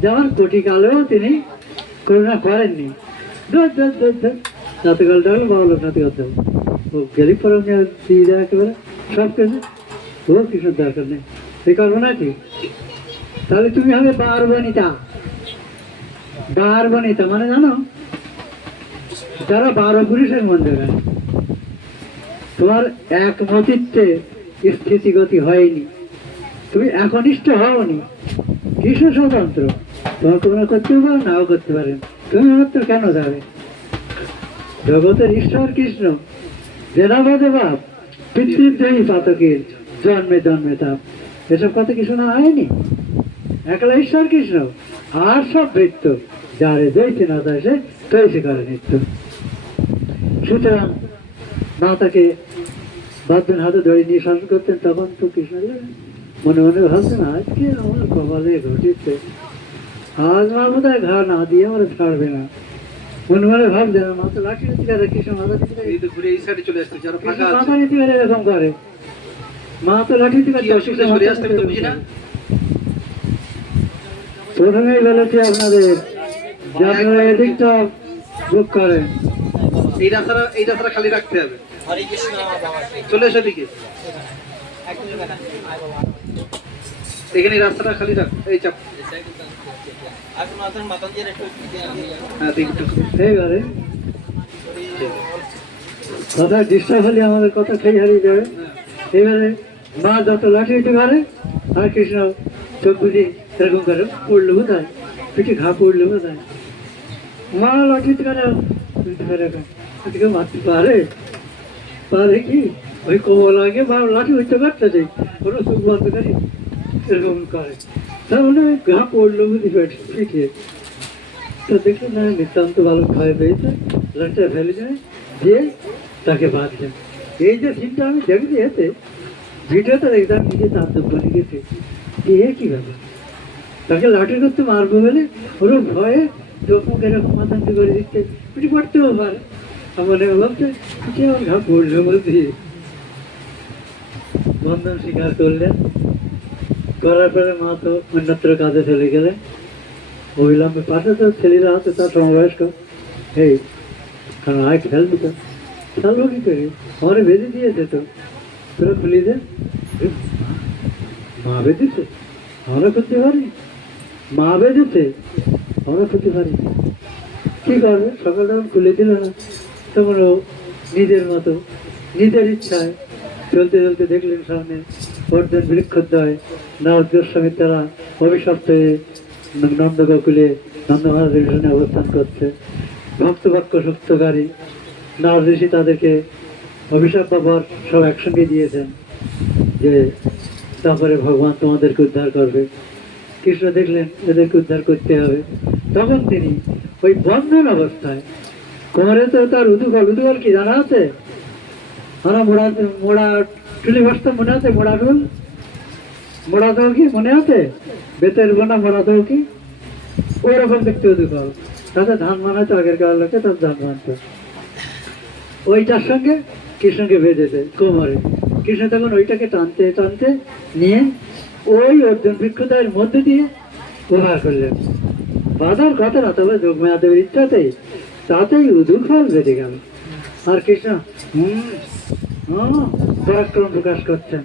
যে আমার কোটিকালেও তিনি করুণা করেননি। ধর ধর ধর ধর নাতে গেল ডাকলো, বাবা লোক নাতে করতে হবে। ও গেলি পরে দিয়ে দেয় একেবারে সব কিছু। ও কিছু দরকার নেই, এই করবো নাকি? তাহলে তুমি হবে বার বনিতা। বার বনিতা মানে জানো, যারা 12 পুরুষের মধ্যে গেল, তোমার একমতিত্বে স্থিতিগতি হয়নি, তুমি একনিষ্ঠ হওনি, কৃষ্ণ স্বতন্ত্র, তোমার কোনো করতেও পারো নাও করতে পারেন, তুমি মাত্র কেন যাবে? জগতের ঈশ্বর কৃষ্ণ, জেনাবাদে বাপ, পিতৃদ্রোহী পাতকের জন্মে জন্মে তাপ, এসব কথা কি শোনা হয়নি? একলা ঈশ্বর কৃষ্ণ, আর সব বৃত্ত যারে যেতে না যায় সে তৈরি করে নিত্য। সুতরাং মাতাকে বাঁধবেন, হাতে ধরে নিয়ে শাসন করতেন, তখন তো কৃষ্ণ মনে মনে ভাবতেন আজকে আমার কপালে ঘটেছে, আজ মা বোধ হয় ঘা না দিয়ে আমার ছাড়বে না। মনে মনে ভাবতেন, মা তো লাঠি নিতে পারে, কৃষ্ণ মাথা নিতে পারে, এই তো ঘুরে এই সাইডে চলে আসছে, যারা ফাঁকা মাথা আছে নিতে পারে, এরকম করে। মা তো লাঠি নিতে পারে, কি অসুবিধা, সরে আসতে আমি তো বুঝি না। প্রথমেই বলেছি আপনাদের যে আপনারা এদিকটা বুক করেন। এই রাস্তাটা খালি রাখতে হবে। চলে এসো দিকে, এখানে এই রাস্তাটা খালি রাখ, এই চাপ। হ্যাঁ দিক একটু। এইবারে কথা ডিস্টার্ব হলে আমাদের কথা সেই হারিয়ে যাবে। এবারে মা যত লাঠি দিতে পারে, আর কৃষ্ণ চোখ বুঝি এরকম করে পড়লো কোথায়, পিঠে ঘা পড়লো কোথায়, মা লাঠি দিতে পারে, আজকে মারতে পারে, পারে কি ওই কোমল আগে বা লাঠি হইতে পারতেছে, কোনো চোখ বন্ধ করি এরকম করে, তার মানে ঘা পড়লো বুঝি পিঠে। তো দেখলে না নিতান্ত ভালো ভয় পেয়েছে, লাঠিটা ফেলে যায় দিয়ে তাকে বাঁধলেন। এই যে সিনটা আমি দেখছি এতে ভিডিওতে দেখতাম, নিজে তার বলে গেছে, এ কি ব্যাপার, তাকে লাঠি করতে মারবো বলে ওর ভয়ে চোখ মুখ এরকম মাথান্তি করে দিচ্ছে, পিঠে পড়তেও পারে, আমার ভাবছে পিঠে আমার ঘা পড়লো বলছি। বন্ধন স্বীকার করলেন, করার পরে মা তো অন্যত্র কাজে চলে গেলেন। অবিলম্বে পাশে তো ছেলেরা আছে তার সমবয়স্ক, এই কারণ আয় খেলবি তো, খেলবো কি করে, আমার বেঁধে দিয়েছে তো, তোরা খুলি দে। মা বেঁধেছে আমরা করতে পারি, মা বেঁধেছে আমরা করতে পারি, কি করবে? সকাল যখন খুলে দিল না, তখন ও নিজের মতো নিজের ইচ্ছায় চলতে চলতে দেখলেন সামনে অর্জুন বৃক্ষদ্বয় নারদ গোস্বামী তারা অভিশপ্ত হয়ে নন্দ গোকুলে নন্দ মহারাজের পিছনে অবস্থান করছে। ভক্তবাক্য সত্যকারী নারদ ঋষি তাদেরকে অভিশাপ বা বর সব একসঙ্গে দিয়েছেন যে তারপরে ভগবান তোমাদেরকে উদ্ধার করবে। কৃষ্ণ দেখলেন এদেরকে উদ্ধার করতে হবে, তখন তিনি ওই বন্ধন অবস্থায় কোমরে তো তার উদুকল কি জানা আছে? আমরা মোড়া টুলি বসতাম, মনে আছে? মোড়া টুল, মোড়া দেও কি মনে আছে? বেতের বোনা মোড়া দেও কি, ওই রকম দেখতে উদুকল, তাতে ধান বানাতো আগের কাল লোকে, তার ধান বানতো, ওইটার সঙ্গে কৃষ্ণকে বেঁধেছে কোমরে। কৃষ্ণ তখন ওইটাকে টানতে টানতে নিয়ে ওই অর্জুন বৃক্ষদ্বয়ের মধ্যে দিয়ে প্রহার করলেন। বাধার কথা না, তবে যোগমায়াদেবের ইচ্ছাতেই তাতেই উদুফল বেঁধে গেল। আর কৃষ্ণ পরাক্রম প্রকাশ করছেন।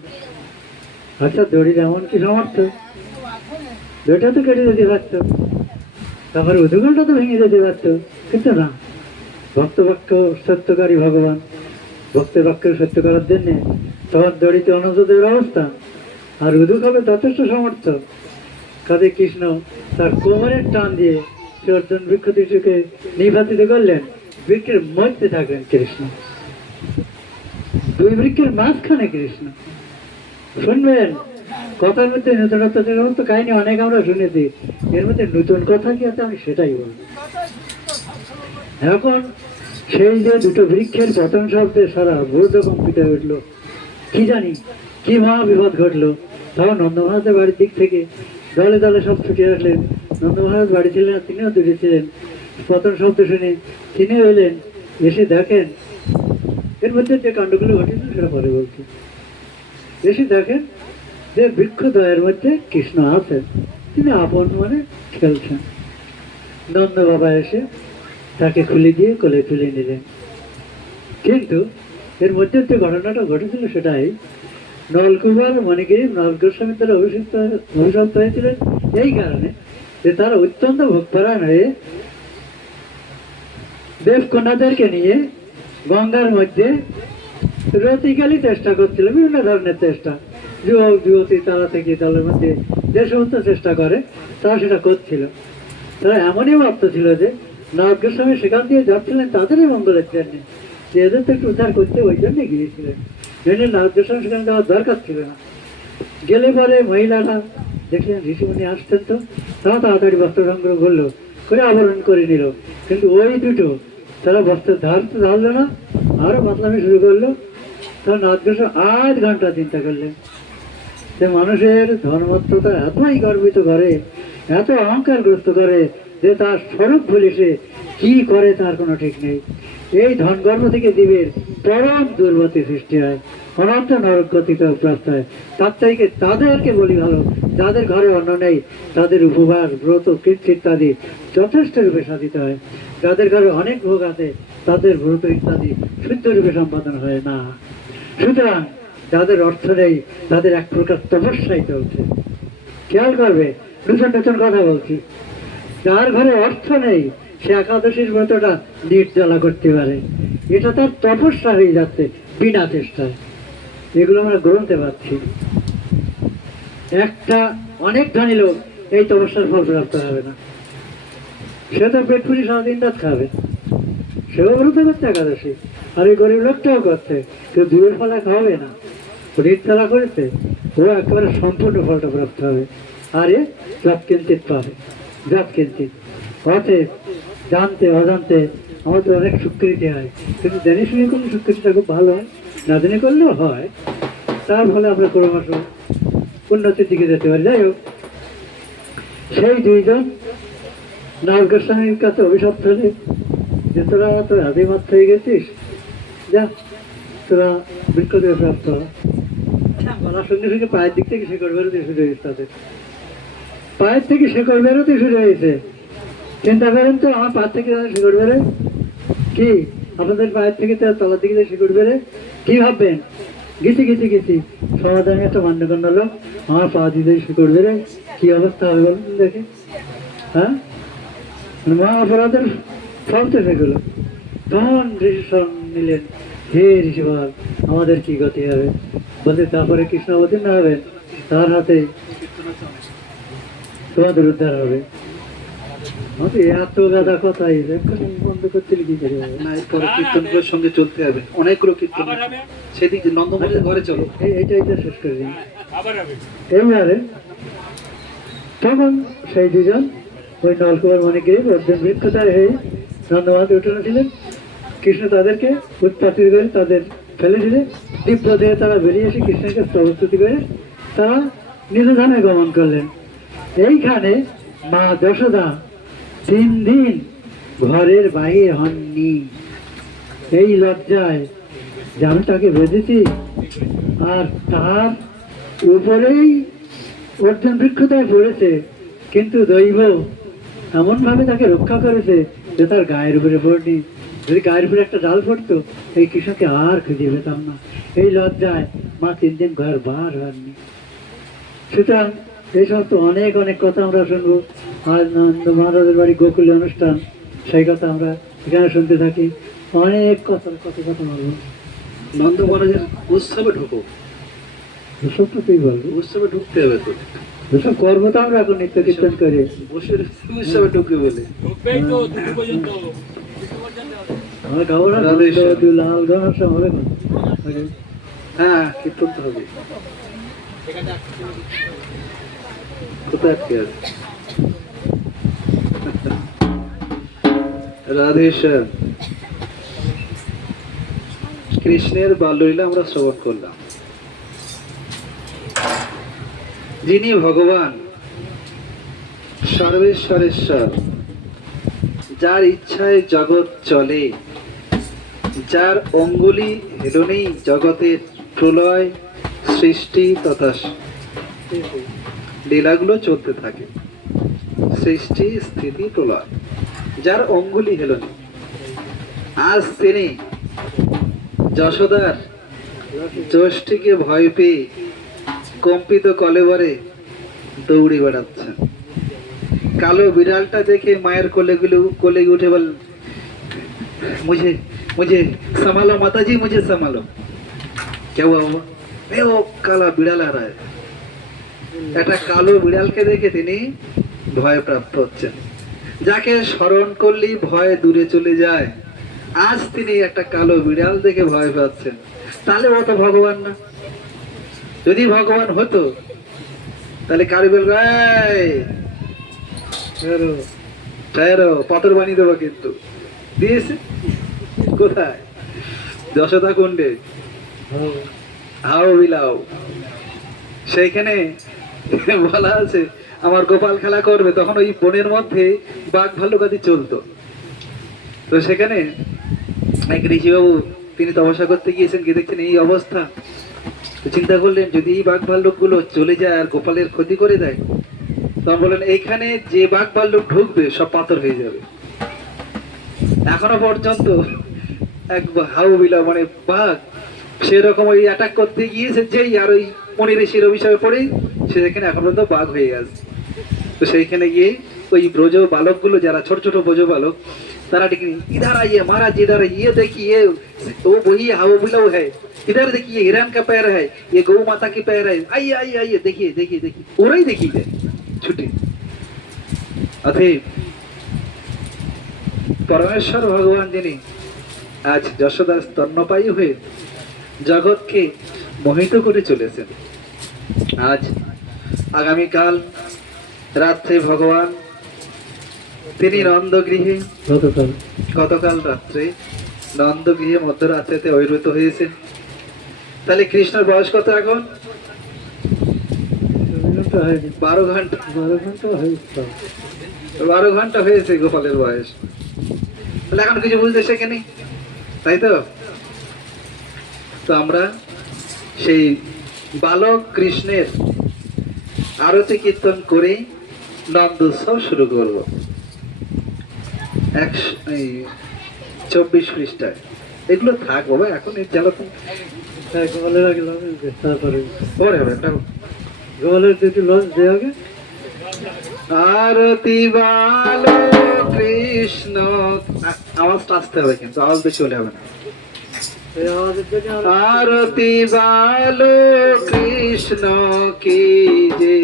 আচ্ছা দড়ির এমন কি সমর্থ, দড়িটা তো কেটে যেতে পারত, তারপরে উদুফলটা তো ভেঙে যেতে পারত, কিন্তু না, ভক্তবাক্য সত্যকারী ভগবান, ভক্তের বাক্য সত্য করার জন্যে তখন দড়িতে অনুযোগের অবস্থা, আর উদুফলে যথেষ্ট সমর্থ। কাজে কৃষ্ণ তার কোমরের টান দিয়ে সে অর্জুন বৃক্ষ দুটিকে নির্বাচিত করলেন, বৃক্ষের মধ্যে থাকলেন কৃষ্ণ, দুই বৃক্ষের মাঝখানে কৃষ্ণ। শুনবেন কথার মধ্যে নতুনত্ব, সমস্ত কাহিনী অনেক আমরা শুনেছি, এর মধ্যে নতুন কথা কি আছে আমি সেটাই বলব। এখন সেই যে দুটো বৃক্ষের পতন শব্দে সারা বোধ কম্পিত উঠলো, কি জানি কি মহাবিপদ ঘটলো। তখন নন্দ মহারাজের বাড়ির দিক থেকে দলে দলে সব ছুটে আসলেন। নন্দ মহারাজ বাড়ি ছিলেন, তিনিও দূরে ছিলেন। পতন শব্দ শুনে তিনিও এলেন, এসে দেখেন এর মধ্যে যে কাণ্ডগুলো ঘটেছে সেটা পরে বলছি। এসে দেখেন যে বৃক্ষদ্বয়ের মধ্যে কৃষ্ণ আছেন, তিনি আপন মানে খেলছেন। নন্দ বাবা এসে তাকে খুলে দিয়ে কোলে তুলে নিলেন। কিন্তু এর মধ্যে যে ঘটনাটা ঘটেছিল সেটাই, নলকুমার মণিগিরি নল গোস্বামীর দ্বারা অভিশপ্ত হয়েছিলেন এই কারণে যে তারা অত্যন্ত ভোগপরায়ণ হয়ে দেবকন্যাদেরকে নিয়ে গঙ্গার মধ্যে রতিকালি চেষ্টা করছিল, বিভিন্ন ধরনের চেষ্টা, যুবক যুবতী তারা থেকে দলের মধ্যে যে সমস্ত চেষ্টা করে তারা সেটা করছিল। তারা এমনই ভাবতে ছিল যে নারদ গোস্বামী সেখান দিয়ে যাচ্ছিলেন তাদেরই মঙ্গলের জন্য, যে এদের তো একটু উদ্ধার করতে ওই জন্য গিয়েছিলেন, নইলে নারদ গোস্বামী সেখানে যাওয়ার দরকার ছিল না। গেলে পরে মহিলারা দেখলেন ঋষিমুনি আসতেন, তো তারা তাড়াতাড়ি বস্ত্র সংগ্রহ করলো, করে আবরণ করে নিল। কিন্তু ওই দুটো তারা বস্ত্রের ধারলো না, আরো মাতলামি শুরু করলো। তারা নারদ গোস্বামী 8 ঘন্টা চিন্তা করলেন। সে মানুষের ধর্মত্বতা এতই গর্বিত করে, এত অহংকারগ্রস্ত করে যে তার স্বরূপ ভুলে সে কি করে তার কোনো ঠিক নেই। এই ধন গর্ব থেকে জীবের পরম দুর্গতি সৃষ্টি হয়, অনন্ত নরকগতিতে প্রাপ্ত হয়। তার থেকে তাদেরকে বলি ভালো, যাদের ঘরে অন্ন নেই তাদের উপবাস ব্রত কীর্তি ইত্যাদি যথেষ্ট রূপে সাধিত হয়। যাদের ঘরে অনেক ভোগ আছে তাদের ব্রত ইত্যাদি শুদ্ধ রূপে সম্পাদন হয় না। সুতরাং যাদের অর্থ নেই তাদের এক প্রকার তপস্যাই চলছে। খেয়াল করবে, নতুন নতুন কথা বলছি। যার ঘরে অর্থ নেই সে একাদশীর ব্রতটা নির্জলা করতে পারে, এটা তার তপস্যা হয়ে যাচ্ছে বিনা চেষ্টায়। এগুলো আমরা গ্রন্থে পাচ্ছি। একটা অনেক ধনী লোক এই তপস্যার ফল প্রাপ্ত হবে না, সে তো পেট পুরি সারাদিন রাত খাবে, সেও ব্রত করছে একাদশী, আর এই গরিব লোকটাও করছে, কেউ দূরের ফলা খাওয়াবে না, নির্জলা করেছে, ও একেবারে সম্পূর্ণ ফলটা প্রাপ্ত হবে। আর এ যৎ কিঞ্চিত পাবে, যৎ কিঞ্চিত। অতএব জানতে অজান্তে আমাদের অনেক স্বীকৃতি হয়, কিন্তু জেনে শুনে করলে স্বীকৃতিটা খুব ভালো হয়, না জেনে করলেও হয়। তার ফলে আমরা ক্রমশ উন্নতির দিকে যেতে পারি। যাই হোক, সেই দুইজন নারদ গোস্বামীর কাছে অভিশপ্ত হলে যে তোরা তো আদিমাত্র হয়ে গেছিস, যা তোরা বৃক্ষ দিয়ে প্রাপ্ত হয়। বলার সঙ্গে সঙ্গে পায়ের দিক থেকে শেকড় বেরোতে শুরু হয়েছে, তাদের পায়ের থেকে শেকড় বেরোতে শুরু হয়েছে। চিন্তা করেন তো, আমার পা থেকে শিকড় বেড়ে কি, আপনাদের পায়ের থেকে তো তলার দিকে শিকড় বেড়ে কি ভাববেন? গেছি গেছি গেছি সমাজ, আমি একটা মান্যগণ্য লোক, আমার পা দিতে শিকড় বেড়ে কি অবস্থা হবে বলুন দেখে। হ্যাঁ, মহা অপরাধের ফল তো সেগুলো। তখন ঋষি নিলেন, হে ঋষিপাল আমাদের কি গতি হবে? বলতে তারপরে কৃষ্ণ অবতীর্ণ হবেন, তার হাতে তোমাদের উদ্ধার হবে। এত গাদা কথাই বন্ধ করতে কি করে হবে? না, এরপরে কীর্তনগুলোর সঙ্গে চলতে হবে, অনেকগুলো কীর্তন। সেদিকে নন্দমণির ঘরে চলো, এইটা শেষ করে দিন। এবারে তখন সেই দুজন ওই নলকুমার মণিগিরি অর্জুন বৃক্ষতায় হয়ে নন্দমাত উঠোনে ছিলেন। কৃষ্ণ তাদেরকে উৎপাতিত করে তাদের ফেলে দিলে দিব্য দেহে তারা বেরিয়ে এসে কৃষ্ণকে স্তবস্তুতি করে তারা নিজ ধামে গমন করলেন। এইখানে মা যশোদা 3 দিন ঘরের বাহির হননি, এই লজ্জায় যে আমি তাকে বেঁধেছি, আর তার উপরেই অর্জুন বৃক্ষতায় পড়েছে, কিন্তু দৈব এমনভাবে তাকে রক্ষা করেছে যে তার গায়ের উপরে পড়নি। যদি গায়ের উপরে একটা ডাল পড়তো এই কৃষ্ণকে আর খুঁজে পেতাম না। এই লজ্জায় মা 3 দিন ঘর বার হননি। সুতরাং এই সমস্ত অনেক অনেক কথা আমরা শুনবো। আজ নন্দ মহারাজের বাড়ি গোকুলে অনুষ্ঠান, সেই কথা আমরা এখানে শুনতে থাকি। অনেক কথা বলবো। নন্দ মহারাজের উৎসবে ঢুকো, এসব তো তুই বলবি, উৎসবে ঢুকতে হবে তো, এসব করবো তো আমরা এখন নিত্য কীর্তন করে বসে উৎসবে ঢুকবে বলে। আমার গাওয়ার লাল গান সব হবে না। হ্যাঁ, কীর্তন তো হবে। কোথায় আটকে আছে? রাধেশ্যাম কৃষ্ণের বাল্যলীলা আমরা শ্রবণ করলাম। যিনি ভগবান সর্বেশ্বরেশ্বর, যার ইচ্ছায় জগৎ চলে, যার অঙ্গুলি হেলনেই জগতের প্রলয় সৃষ্টি তথা লীলাগুলো চলতে থাকে, সৃষ্টি স্থিতি প্রলয়। যার অঙ্গুলি হেল না। আজ তিনি যশোদার জ্যৈষ্ঠীকে ভয় পেয়ে কম্পিত কলেবরে দৌড়ে বেড়াচ্ছেন। কালো বিড়ালটা দেখে মায়ের কোলে উঠে বল, মুঝে মুঝে संभालो माताजी, मुझे संभालो। क्या हुआ हुआ? ও কালা বিড়াল আর একটা কালো বিড়ালকে দেখে তিনি ভয় প্রাপ্ত হচ্ছেন। যাকে স্মরণ করলেই ভয় দূরে চলে যায়, আজ তিনি একটা কালো বিড়াল দেখে ভয় পাচ্ছেন। তাহলে ও তো ভগবান না। যদি ভগবান হতো তাহলে কারি বলবে, পাথর বানিয়ে দেবো। কিন্তু দিয়েছে কোথায়? যশোদা কুণ্ডে হাও বিলাও, সেইখানে বলা আছে আমার গোপাল খেলা করবে। তখন ওই বনের মধ্যে বাঘ ভাল্লুকাদি চলতো। তো সেখানে এক ঋষিবাবু তিনি তপস্যা করতে গিয়েছেন, গিয়ে দেখছেন এই অবস্থা। তো চিন্তা করলেন যদি এই বাঘ ভাল্লুক গুলো চলে যায় আর গোপালের ক্ষতি করে দেয়, তখন বললেন এইখানে যে বাঘ ভাল্লুক ঢুকবে সব পাথর হয়ে যাবে। এখনো পর্যন্ত এক হাউ বিলা মানে বাঘ সেরকম ওই অ্যাটাক করতে গিয়েছে যেই, আর ওই মনি ঋষির অভিশাপে পড়েই সেখানে এখন পর্যন্ত বাঘ হয়ে গেছে। তো সেইখানে গিয়ে ওই ব্রজ বালকগুলো যারা ছোট ছোট ব্রজ বালক, तारा टिकनी इधर आइए महाराज, इधर ये देखिए तो वही हाउ बिलाव है, इधर देखिए हिरण का पैर है, ये गौ माता की पैर है, आइए आइए आइए देखिए देखिए देखिए पूरा ही देखिए छुट्टी। अतएव परमेश्वर भगवान जिनी आज যশোদার স্তন্যপায়ী হয়ে জগৎকে মোহিত করে চলেছেন। আজ আগামীকাল রাত্রে ভগবান তিনি নন্দগৃহে, গতকাল রাত্রে নন্দগৃহে মধ্যরাত্রিতে আবির্ভূত হয়েছেন। তাহলে কৃষ্ণের বয়স কত এখন? 12 ঘন্টা। 12 ঘন্টা হয়েছে গোপালের বয়স। তাহলে এখন কিছু বুঝতে শেখেনি, তাই তো? তো আমরা সেই বালক কৃষ্ণের আরতি কীর্তন করে নন্দোৎসব শুরু করব। 24 পৃষ্ঠায় এগুলো থাক বাবা, এখন এই জ্বালাতন গোপালের আগে তারপরে পরে হবে। গোপালের যদি লঞ্চ দেওয়া আগে আরতি বালক কৃষ্ণ, আওয়াজটা আসতে হবে কিন্তু আওয়াজ বেশি হলে হবে না। এই আমাদের জন্য आरती बालो कृष्ण कीजे,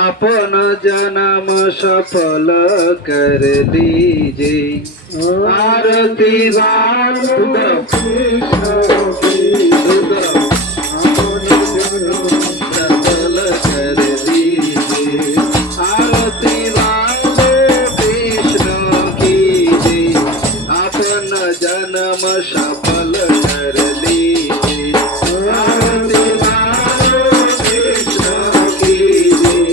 अपन जन्म सफल कर दीजे। आरती बालो कृष्ण कीजे, अपन जन्म सफल कर दीजे। आरती बालो कृष्ण कीजे, अपन जन्म सफल कर लीजिए। आरती बालो कृष्ण कीजिए,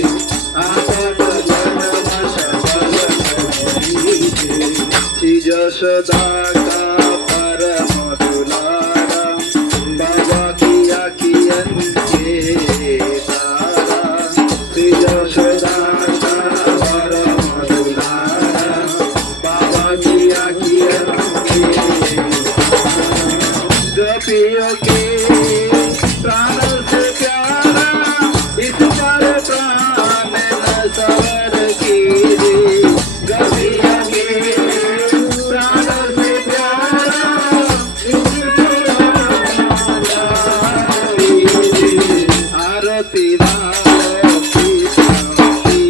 अपन जन्म सफल कर लीजिए। श्री यशोदा का परम दुलारा, बाबा किया कियन के तारा। श्री यशोदा का परम दुलारा, बाबा किया कियन के गोपियों के प्राण से प्यारा, इस पर प्राण न सवर कीजिए। गोपियों के प्राण से प्यारा, इस पर कीजिए। आरती बालो कृष्ण की,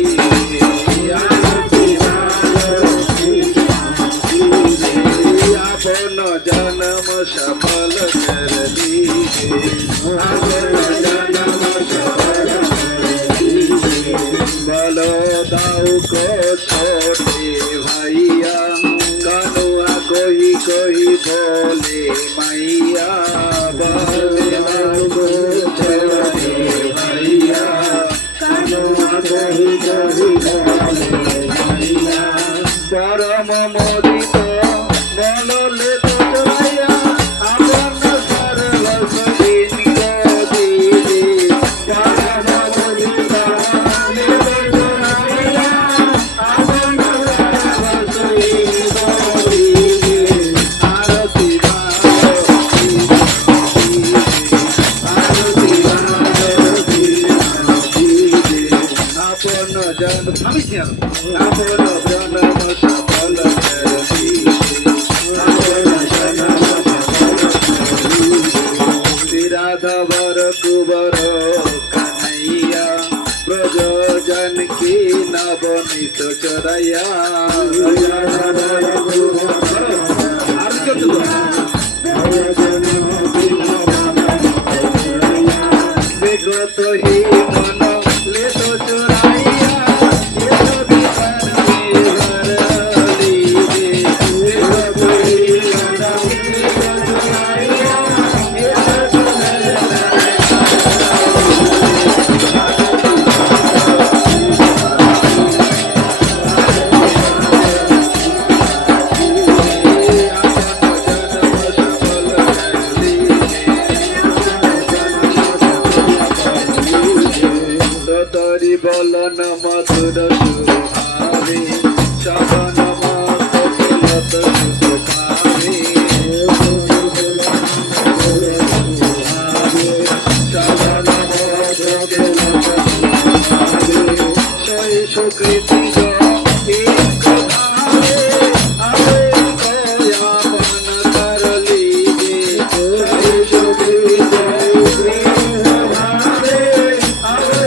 आरती बालो कृष्ण की, अपन जन्म सफल कर दीजिए। अपन जन्म सफल कर दीजिए। बोलो दाऊ को छोटे भैया, कनुआ कोई कोई बोले मैया। बोले दाऊ को छोटे भैया, कनुआ कोई कोई बोले मैया। परम मोदित बोले तो चलैया, अपन सरल सदीन को दीदी। परम मोदित बोले तो चलैया, अपन सरल सदीन জনম সফল কর লীজে আপন জনম শ্রী রাধা वर कुबर कन्हैया ब्रजजन की नवनीत चरैया विगत ही मन ले तो चुराइया ये तो विधान में भर लीजे विगत ही मन ले तो चुराइया ये तो तोरी बोलन मधुर सुहावे श्रवण मत सुखावे श्रवण मत सुकृति एक भावे अवे कया मन कर लीजे सुकृति भावे अवे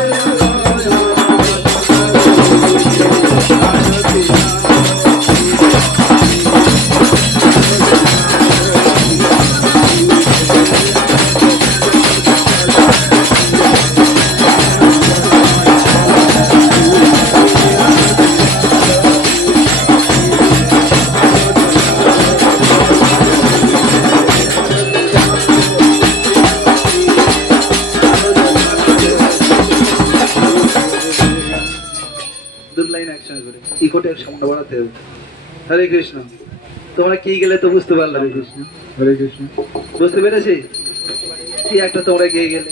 লাইন একসঙ্গে করে ইকোটা সামনে বাড়াতে হবে। হরে কৃষ্ণ। তোমরা কি গেলে তো বুঝতে পারলাম। হরে কৃষ্ণ হরে কৃষ্ণ বুঝতে পেরেছি কি একটা তোমরা গিয়ে গেলে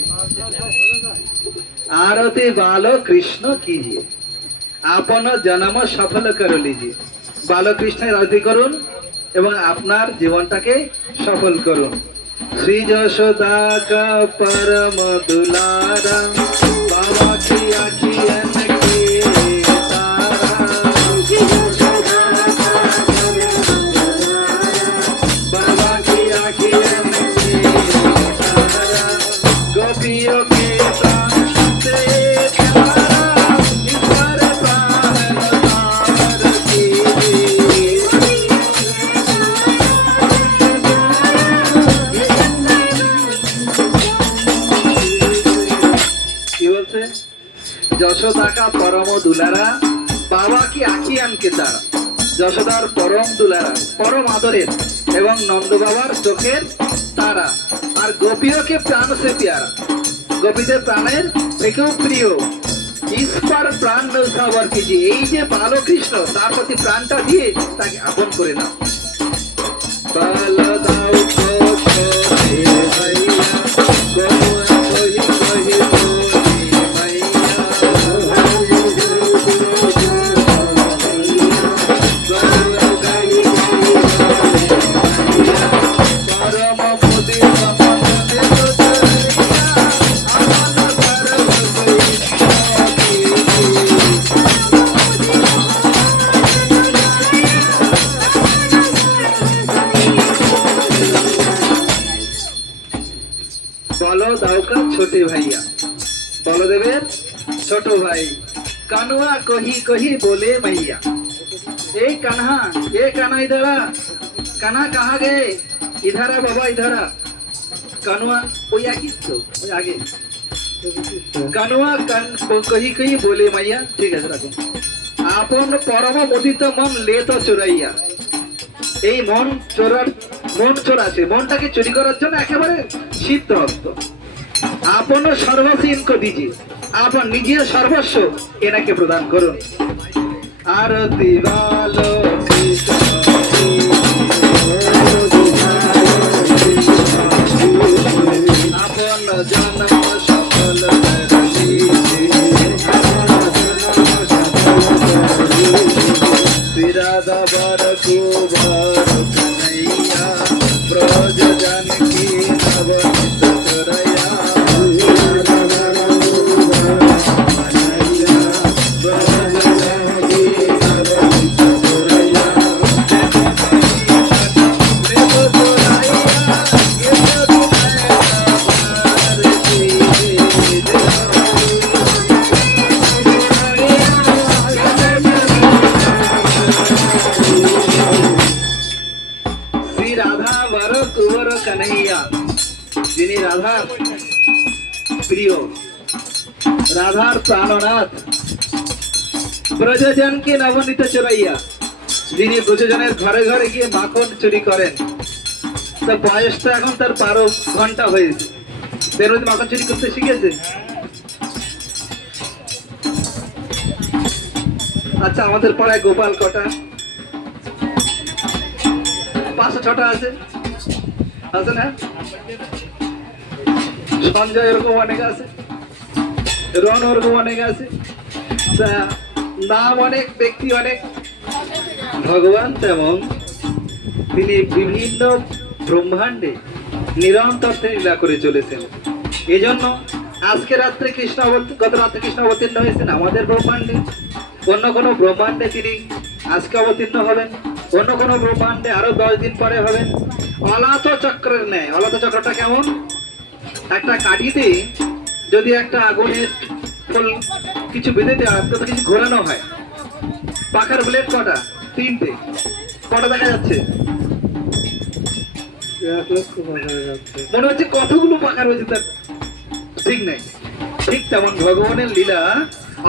আরতি বালো কৃষ্ণ কিজিয়ে আপন জন্ম সফল করে লিজিয়ে। বালো কৃষ্ণের আরতি করুন এবং আপনার জীবনটাকে সফল করুন। শ্রী যশোদা কা পরম দুলারা বাবা কি আখিয়ান কে तारा बाबा की आँखियाँ में तारा गोपियों के प्राण से प्यारा ईश्वर प्राण तार की বলছে যশোদা কা পরম দুলারা বাবা কি আখিয়ান কে তারা। যশোদার পরম দুলারা পরম আদরের এবং নন্দ বাবার চোখের তারা আর গোপীকে প্রাণ সে প্যারা গোপীদের প্রাণের থেকেও প্রিয়। ঈশ্বর প্রাণ নৌসাবর কিজি এই যে বালো কৃষ্ণ তার প্রতি প্রাণটা দিয়ে তাকে আপন করে নাও। বাল দাও বলো দাউকা ছোটে ভাইয়া বলদেবের ছোট ভাই কানুয়া কহি কহি বলে मैया ए कान्हा इधर आ कान्हा कहाँ गए इधर आ बाबा इधर आ कानुआ कोई आगे तो आगे कानुआ कही कही बोले मैया ठीक है রাখুন আপন পরম মোদিত মন লে তো চোরাইয়া। এই মন চোর আছে মনটাকে চুরি করার জন্য একেবারে সিদ্ধ হস্ত। আপন সর্বস্ব ইনকো দিজিয়ে আপন নিজের সর্বস্ব এনাকে প্রদান করুন। আরতি বালো কৃষ্ণ আপন জন্ম সফল राधा वर कुबर कन्हैया ब्रज जानकी नवनीत चरैया ब्रज जानकी नवनीत কানাইয়া, যিনি রাধার প্রিয়, রাধার প্রাণনাথ, ব্রজজনকে নবনীত চোরাইয়া, যিনি ব্রজজনের ঘরে ঘরে গিয়ে মাখন চুরি করেন। তো বয়সটা এখন তার 12 ঘন্টা হয়েছে, বের হতে মাখন চুরি করতে শিখেছে। আচ্ছা, আমাদের পাড়ায় গোপাল কটা? 5-6টা আছে, আছে না? সঞ্জয় এরকম অনেক আছে, রন ওরকম অনেক আছে। তা নাম অনেক, ব্যক্তি অনেক। ভগবান তেমন, তিনি বিভিন্ন ব্রহ্মাণ্ডে নিরন্তর তিনি লীলা করে চলেছেন। এই জন্য আজকে রাত্রে গত রাত্রে কৃষ্ণ অবতীর্ণ হয়েছেন আমাদের ব্রহ্মাণ্ডে, অন্য কোনো ব্রহ্মাণ্ডে তিনি আজকে অবতীর্ণ হবেন, অন্য কোনো ব্রহ্মাণ্ডে আরো 10 দিন পরে হবেন। অলাত চক্রের ন্যায়। অলাত চক্রটা কেমন? একটা কাঠিতে যদি একটা আগুনের ফুল কিছু বেঁধে দেওয়া হয়, তো কিছু ঘোরানো হয়। পাখার ব্লেড কটা? 3টে। কটা দেখা যাচ্ছে? 1 লক্ষ পাখা যাচ্ছে। মনে হচ্ছে কতগুলো পাখা রয়েছে তার ঠিক নাই। ঠিক তেমন ভগবানের লীলা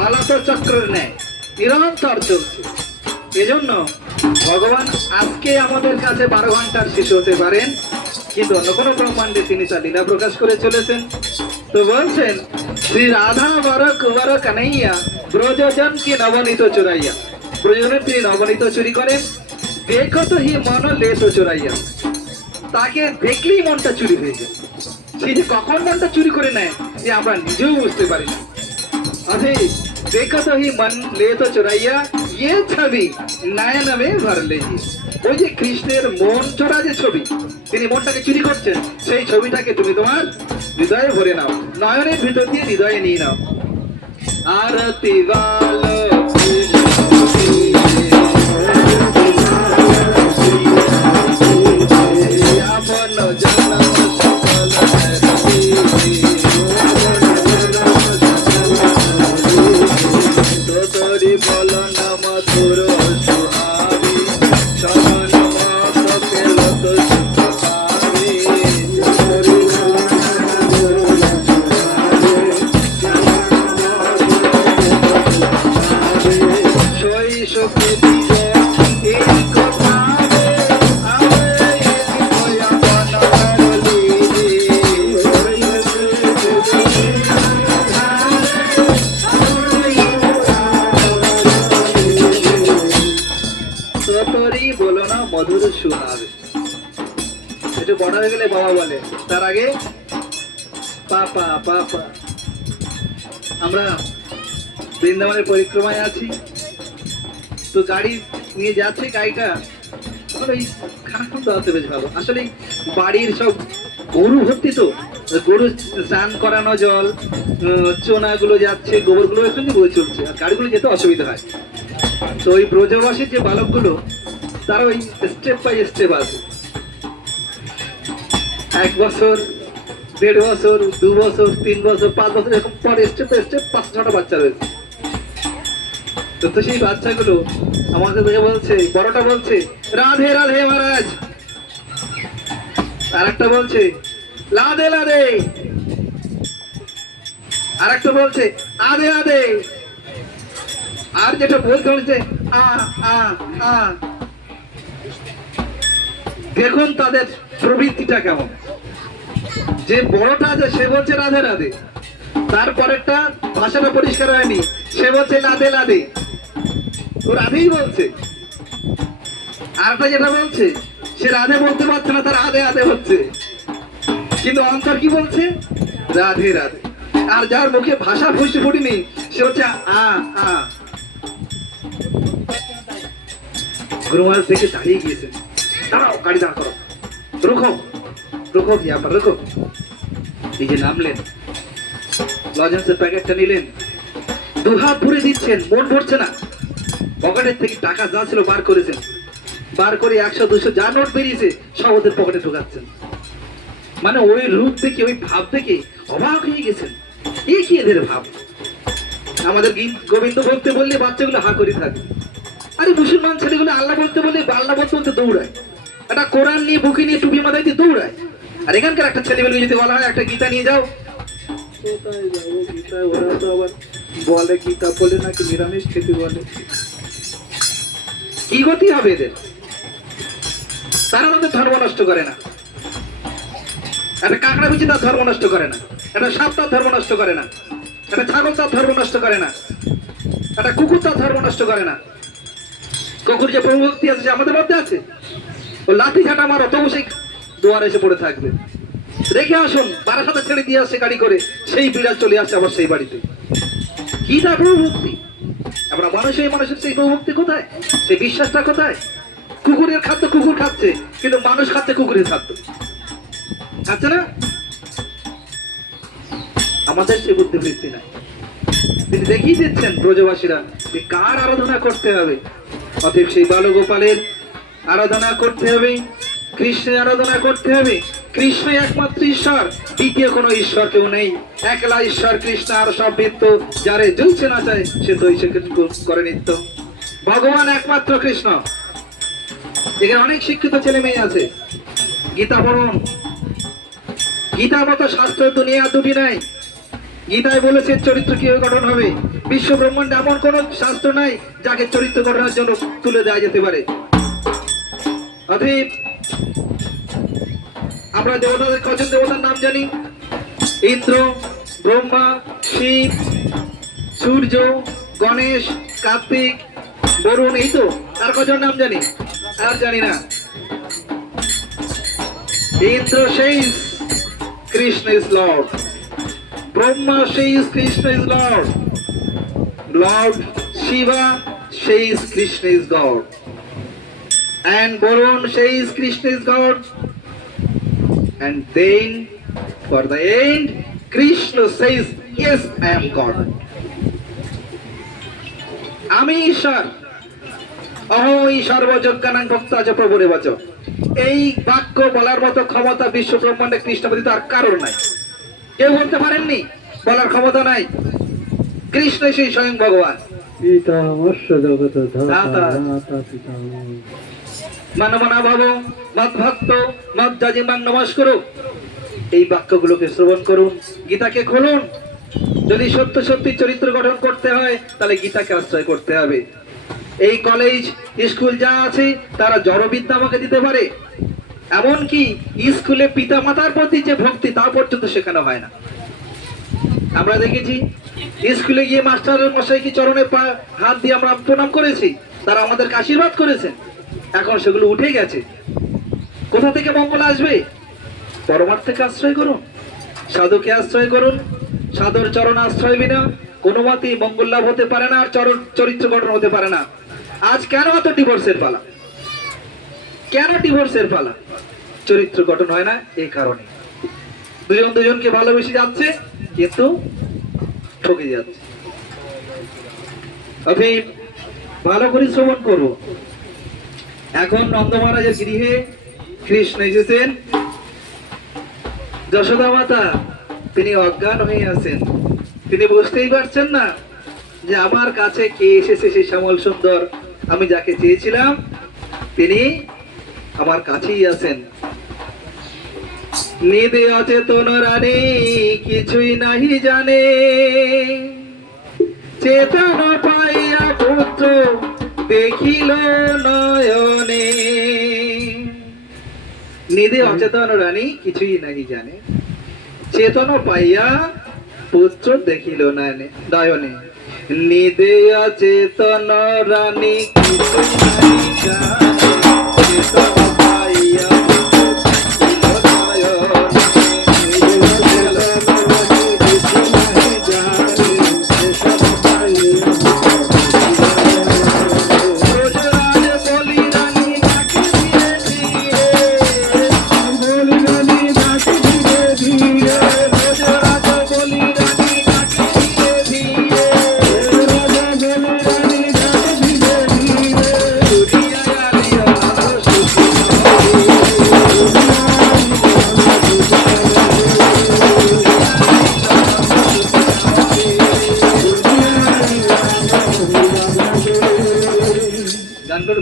আলাত চক্রের ন্যায় নিরন্তর চলছে। এজন্য ভগবান আজকে আমাদের কাছে 12 ঘন্টার শিশু হতে পারেন, কিন্তু অন্য কোনো ব্রহ্মাণ্ডে তিনি তার লীলা প্রকাশ করে চলেছেন। তো বলছেন, শ্রী রাধা বর কুমার কানাইয়া ব্রজজন কি নবনীত চোরাইয়া। ব্রজজনের তিনি নবনীত চুরি করেন। দেখো তো হি মন লেত চোরাইয়া, তাকে দেখলেই মনটা চুরি হয়ে যায়। সেই যে কখন মনটা চুরি করে নেয় যে আমরা নিজেও বুঝতে পারি না। अभी देखो तो ही मन ले तो चुराइया ये छवि नयन में भर लेगी। ওই যে কৃষ্ণের মন চোরা যে ছবি, তিনি মনটাকে চুরি করছেন, সেই ছবিটাকে তুমি তোমার হৃদয়ে ভরে নাও, নয়নের ভিতর দিয়ে হৃদয়ে নিয়ে নাও। আরতি বালো আপন জনম তোরি বল নাম তোর সুহাবি, সমান মত পেল তো সুখাবি। শৈশবে দিলে এই কথা বলো না মধুর শোনাবে। একটু বড় হয়ে গেলে বাবা বলে, তার আগে পাপা পাপা। আমরা বৃন্দাবনের পরিক্রমায় আছি, তো গাড়ি নিয়ে যাচ্ছে, গাড়িটা ওই খানাখন্দ আছে বেশ ভালো। আসলে বাড়ির সব গরু ভর্তি, তো গরু স্নান করানো জল, চোনাগুলো যাচ্ছে, গোবরগুলো এখান থেকে বয়ে চলছে, আর গাড়িগুলো যেতে অসুবিধা হয়। তো ওই ব্রজবাসীর যে বালকগুলো, তারা ওই স্টেপ বাই স্টেপ আছে। 1 বছর, 1.5 বছর, 2 বছর, 3 বছর, 5 বছর, এরকম পরে স্টেপ বাই স্টেপ 5-6টা বাচ্চা রয়েছে। তো সেই বাচ্চাগুলো আমাদের দেখে বলছে, বড়টা বলছে রাধে রাধে মহারাজ, আর একটা বলছে লাদে লাদে, আর একটা বলছে আদে আদে, আর যেটা বলতে বলছে আ আ আ। দেখুন তাদের প্রবৃত্তিটা কেমন। যে বড়টা আছে সে বলছে রাধে রাধে, তারপরেরটা ভাষাটা পরিষ্কার হয়নি, সে বলছে লাদে লাদে, ও রাধেই বলছে। আরটা যেটা বলছে সে রাধে বলতে পারছে না, তার আদে আদে হচ্ছে, কিন্তু অন্তর কি বলছে? রাধে রাধে। আর যার মুখে ভাষা ফুসতে ফুটিনি সে হচ্ছে আ আ। গুরু মহারাজ থেকে দাঁড়িয়ে গিয়েছেন, দাঁড়াও, গাড়ি দাঁড় করো, রুখো রুখো কি আবার রুখো। নিজে নামলেন, লজেন্সের প্যাকেটটা নিলেন, 2 হাত ভরে দিচ্ছেন, মন ভরছে না। পকেটের থেকে টাকা যা ছিল বার করেছেন, বার করে 100-200 যা নোট বেরিয়েছে সব ওদের পকেটে ঢোকাচ্ছেন। মানে ওই রূপ দেখে, ওই ভাব দেখে অবাক হয়ে গেছেন, এই কি এদের ভাব। আমাদের গোবিন্দ বলতে বললে বাচ্চাগুলো হা করে থাকে, আরে মুসলমান ছেলেগুলো আল্লাহ বলতে বললে আল্লাহ বলতে বলতে দৌড়ায়, একটা কোরআন নিয়ে বুকে নিয়ে টুপি মাথায় দিয়ে দৌড়ায়। আর এখানকার একটা ছেলেমেয়েকে যদি বলা হয় একটা গীতা নিয়ে যাও, কোথায় যাবো গীতা, ওরা তো আবার বলে গীতা বলে নাকি নিরামিষ খেতে বলে, কি গতি হবে এদের? তারা তাদের ধর্ম নষ্ট করে না, একটা কাঁকড়া বিচি তার ধর্ম নষ্ট করে না, একটা সাপ তার ধর্ম নষ্ট করে না, একটা ছাগল তার ধর্ম নষ্ট করে না, একটা কুকুর তার ধর্ম নষ্ট করে না। কুকুর যে প্রভুভক্তি আছে যে আমাদের মধ্যে আছে, ও লাঠি ঝাঁটা মারো তবু সেই দুয়ারে এসে পড়ে থাকবে। রেখে আসুন, বারাসাতে ছেড়ে দিয়ে আসছে গাড়ি করে, সেই বিড়াল চলে আসছে আবার সেই বাড়িতে। কি তার প্রভুভক্তি? আমরা মানুষ, এই মানুষের সেই প্রভুভক্তি কোথায়, সেই বিশ্বাসটা কোথায়? কুকুরের খাদ্য কুকুর খাচ্ছে, কিন্তু মানুষ খাচ্ছে কুকুরের খাদ্য, খাচ্ছে না। আমাদের সে বুদ্ধিবৃত্তি নাই। তিনি দেখিয়ে দিচ্ছেন ব্রজবাসীরা যে কার আরাধনা করতে হবে। অতএব সেই বালগোপালের আরাধনা করতে হবে, কৃষ্ণের আরাধনা করতে হবে। কৃষ্ণ একমাত্র ঈশ্বর, দ্বিতীয় কোনো ঈশ্বর কেউ নেই। একলা ঈশ্বর কৃষ্ণ, আর সব বৃত্ত যারে জ্বলছে না চায় সে তো ঈশ্বর করে নিত্য। ভগবান একমাত্র কৃষ্ণ। এখানে অনেক শিক্ষিত ছেলে মেয়ে আছে, গীতা পড়ুন। গীতার মতো শাস্ত্র দুনিয়া দুটি নাই। গীতায় বলেছে চরিত্র কিভাবে গঠন হবে। বিশ্ব ব্রহ্মাণ্ডে এমন কোন শাস্ত্র নাই যাকে চরিত্র গঠনের জন্য তুলে দেওয়া যেতে পারে। অতএব আমরা দেবতাদের কজন দেবতার নাম জানি? ইন্দ্র, ব্রহ্মা, শিব, সূর্য, গণেশ, কার্তিক, বরুণ, এই তো। আর কজন নাম জানি? আর জানি না। Indra says Krishna is Lord. Brahma says Krishna is Lord. Lord Shiva says Krishna is God. And Varun says Krishna is God. And then for the end, Krishna says, yes, I am God. আমি ঈশ্বর, অহৈ সর্বযজ্ঞানাং ভক্তাচ প্রভুরে বচ। এই বাক্য বলার মতো ক্ষমতা বিশ্ব ব্রহ্মাণ্ডে কৃষ্ণ ব্যতীত আর কারোর নাই। কেউ বলতে পারেননি, বলার ক্ষমতা নাই। কৃষ্ণ সেই স্বয়ং ভগবান। পিতামস্য জগত ধাতা। ধাতা পিতামহ। মানমনা ভাব মদ ভক্ত মদ জাজিমান নমস্কার। এই বাক্যগুলোকে শ্রবণ করুন, গীতাকে খুলুন। যদি সত্য সত্যি চরিত্র গঠন করতে হয় তাহলে গীতাকে আশ্রয় করতে হবে। এই কলেজ স্কুল যা আছে তারা জড়বিদ্যা আমাকে দিতে পারে, এমনকি স্কুলে পিতা মাতার প্রতি যে ভক্তি তা পর্যন্ত শেখানো হয় না। আমরা দেখেছি স্কুলে গিয়ে মাস্টারের মশাই কি চরণে হাত দিয়ে আমরা প্রণাম করেছি, তারা আমাদেরকে আশীর্বাদ করেছেন। এখন সেগুলো উঠে গেছে। কোথা থেকে মঙ্গল আসবে? পরমার্থকে আশ্রয় করুন, সাধুকে আশ্রয় করুন। সাধুর চরণ আশ্রয় বিনা কোনো মতেই মঙ্গল লাভ হতে পারে না, আর চরিত্র গঠন হতে পারে না। আজ কেন এত ডিভোর্সের পালা? কেন ডিভোর্সের পালা? চরিত্র গঠন হয় না এই কারণে। দুজন দুজনকে ভালোবেসে যাচ্ছে কিন্তু ঠকে যাচ্ছে। অতএব ভালো করে শ্রবণ করবো। এখন নন্দ মহারাজের গৃহে কৃষ্ণ এসেছেন। যশোদা মাতা তিনি অজ্ঞান হয়ে আছেন, তিনি বুঝতেই পারছেন না যে আমার কাছে কে এসেছে সেই শ্যামল সুন্দর। আমি যাকে চেয়েছিলাম তিনি আমার কাছেই আছেন। নিদে অচেতন রানী কিছুই নাহি জানে, চেতন পাইয়া পুত্র দেখিল নয়নে। নিদে অচেতন রানী কিছুই নাহি জানে, চেতন পাইয়া পুত্র দেখিল নয়নে। নিদে অচেতন রানী কিছুই নাহি জানে, চেতন পাইয়া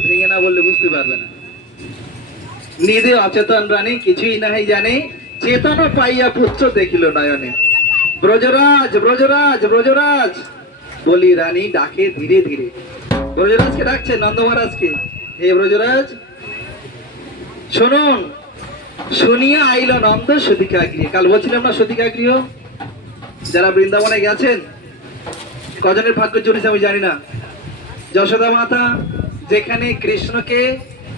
ভেঙে না বললে বুঝতে পারবে না। নিদে অচেতন রানী কিছুই নাহি জানে, চেতনা পাইয়া পুত্র দেখিল নয়নে। ব্রজরাজ ব্রজরাজ ব্রজরাজ বলি রানী ডাকে ধীরে ধীরে। ব্রজরাজকে ডাকছে, নন্দ মহারাজকে, হে ব্রজরাজ শুনুন। শুনিয়া আইল নন্দ সুতিকা গৃহে। কাল বলছিলাম না সুতিকা গৃহ, যারা বৃন্দাবনে গেছেন কজনের ভাগ্য জুড়েছে আমি জানি না। যশোদা মাতা যেখানে কৃষ্ণকে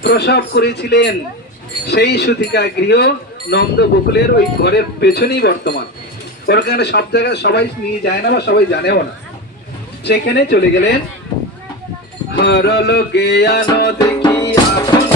প্রসব করেছিলেন সেই সুতিকা গৃহ নন্দ গোকুলের ওই ঘরের পেছনেই বর্তমান। ওখানে সব জায়গায় সবাই নিয়ে যায় না বা সবাই জানেও না। সেখানে চলে গেলেন। হরল জ্ঞান দেখি আপন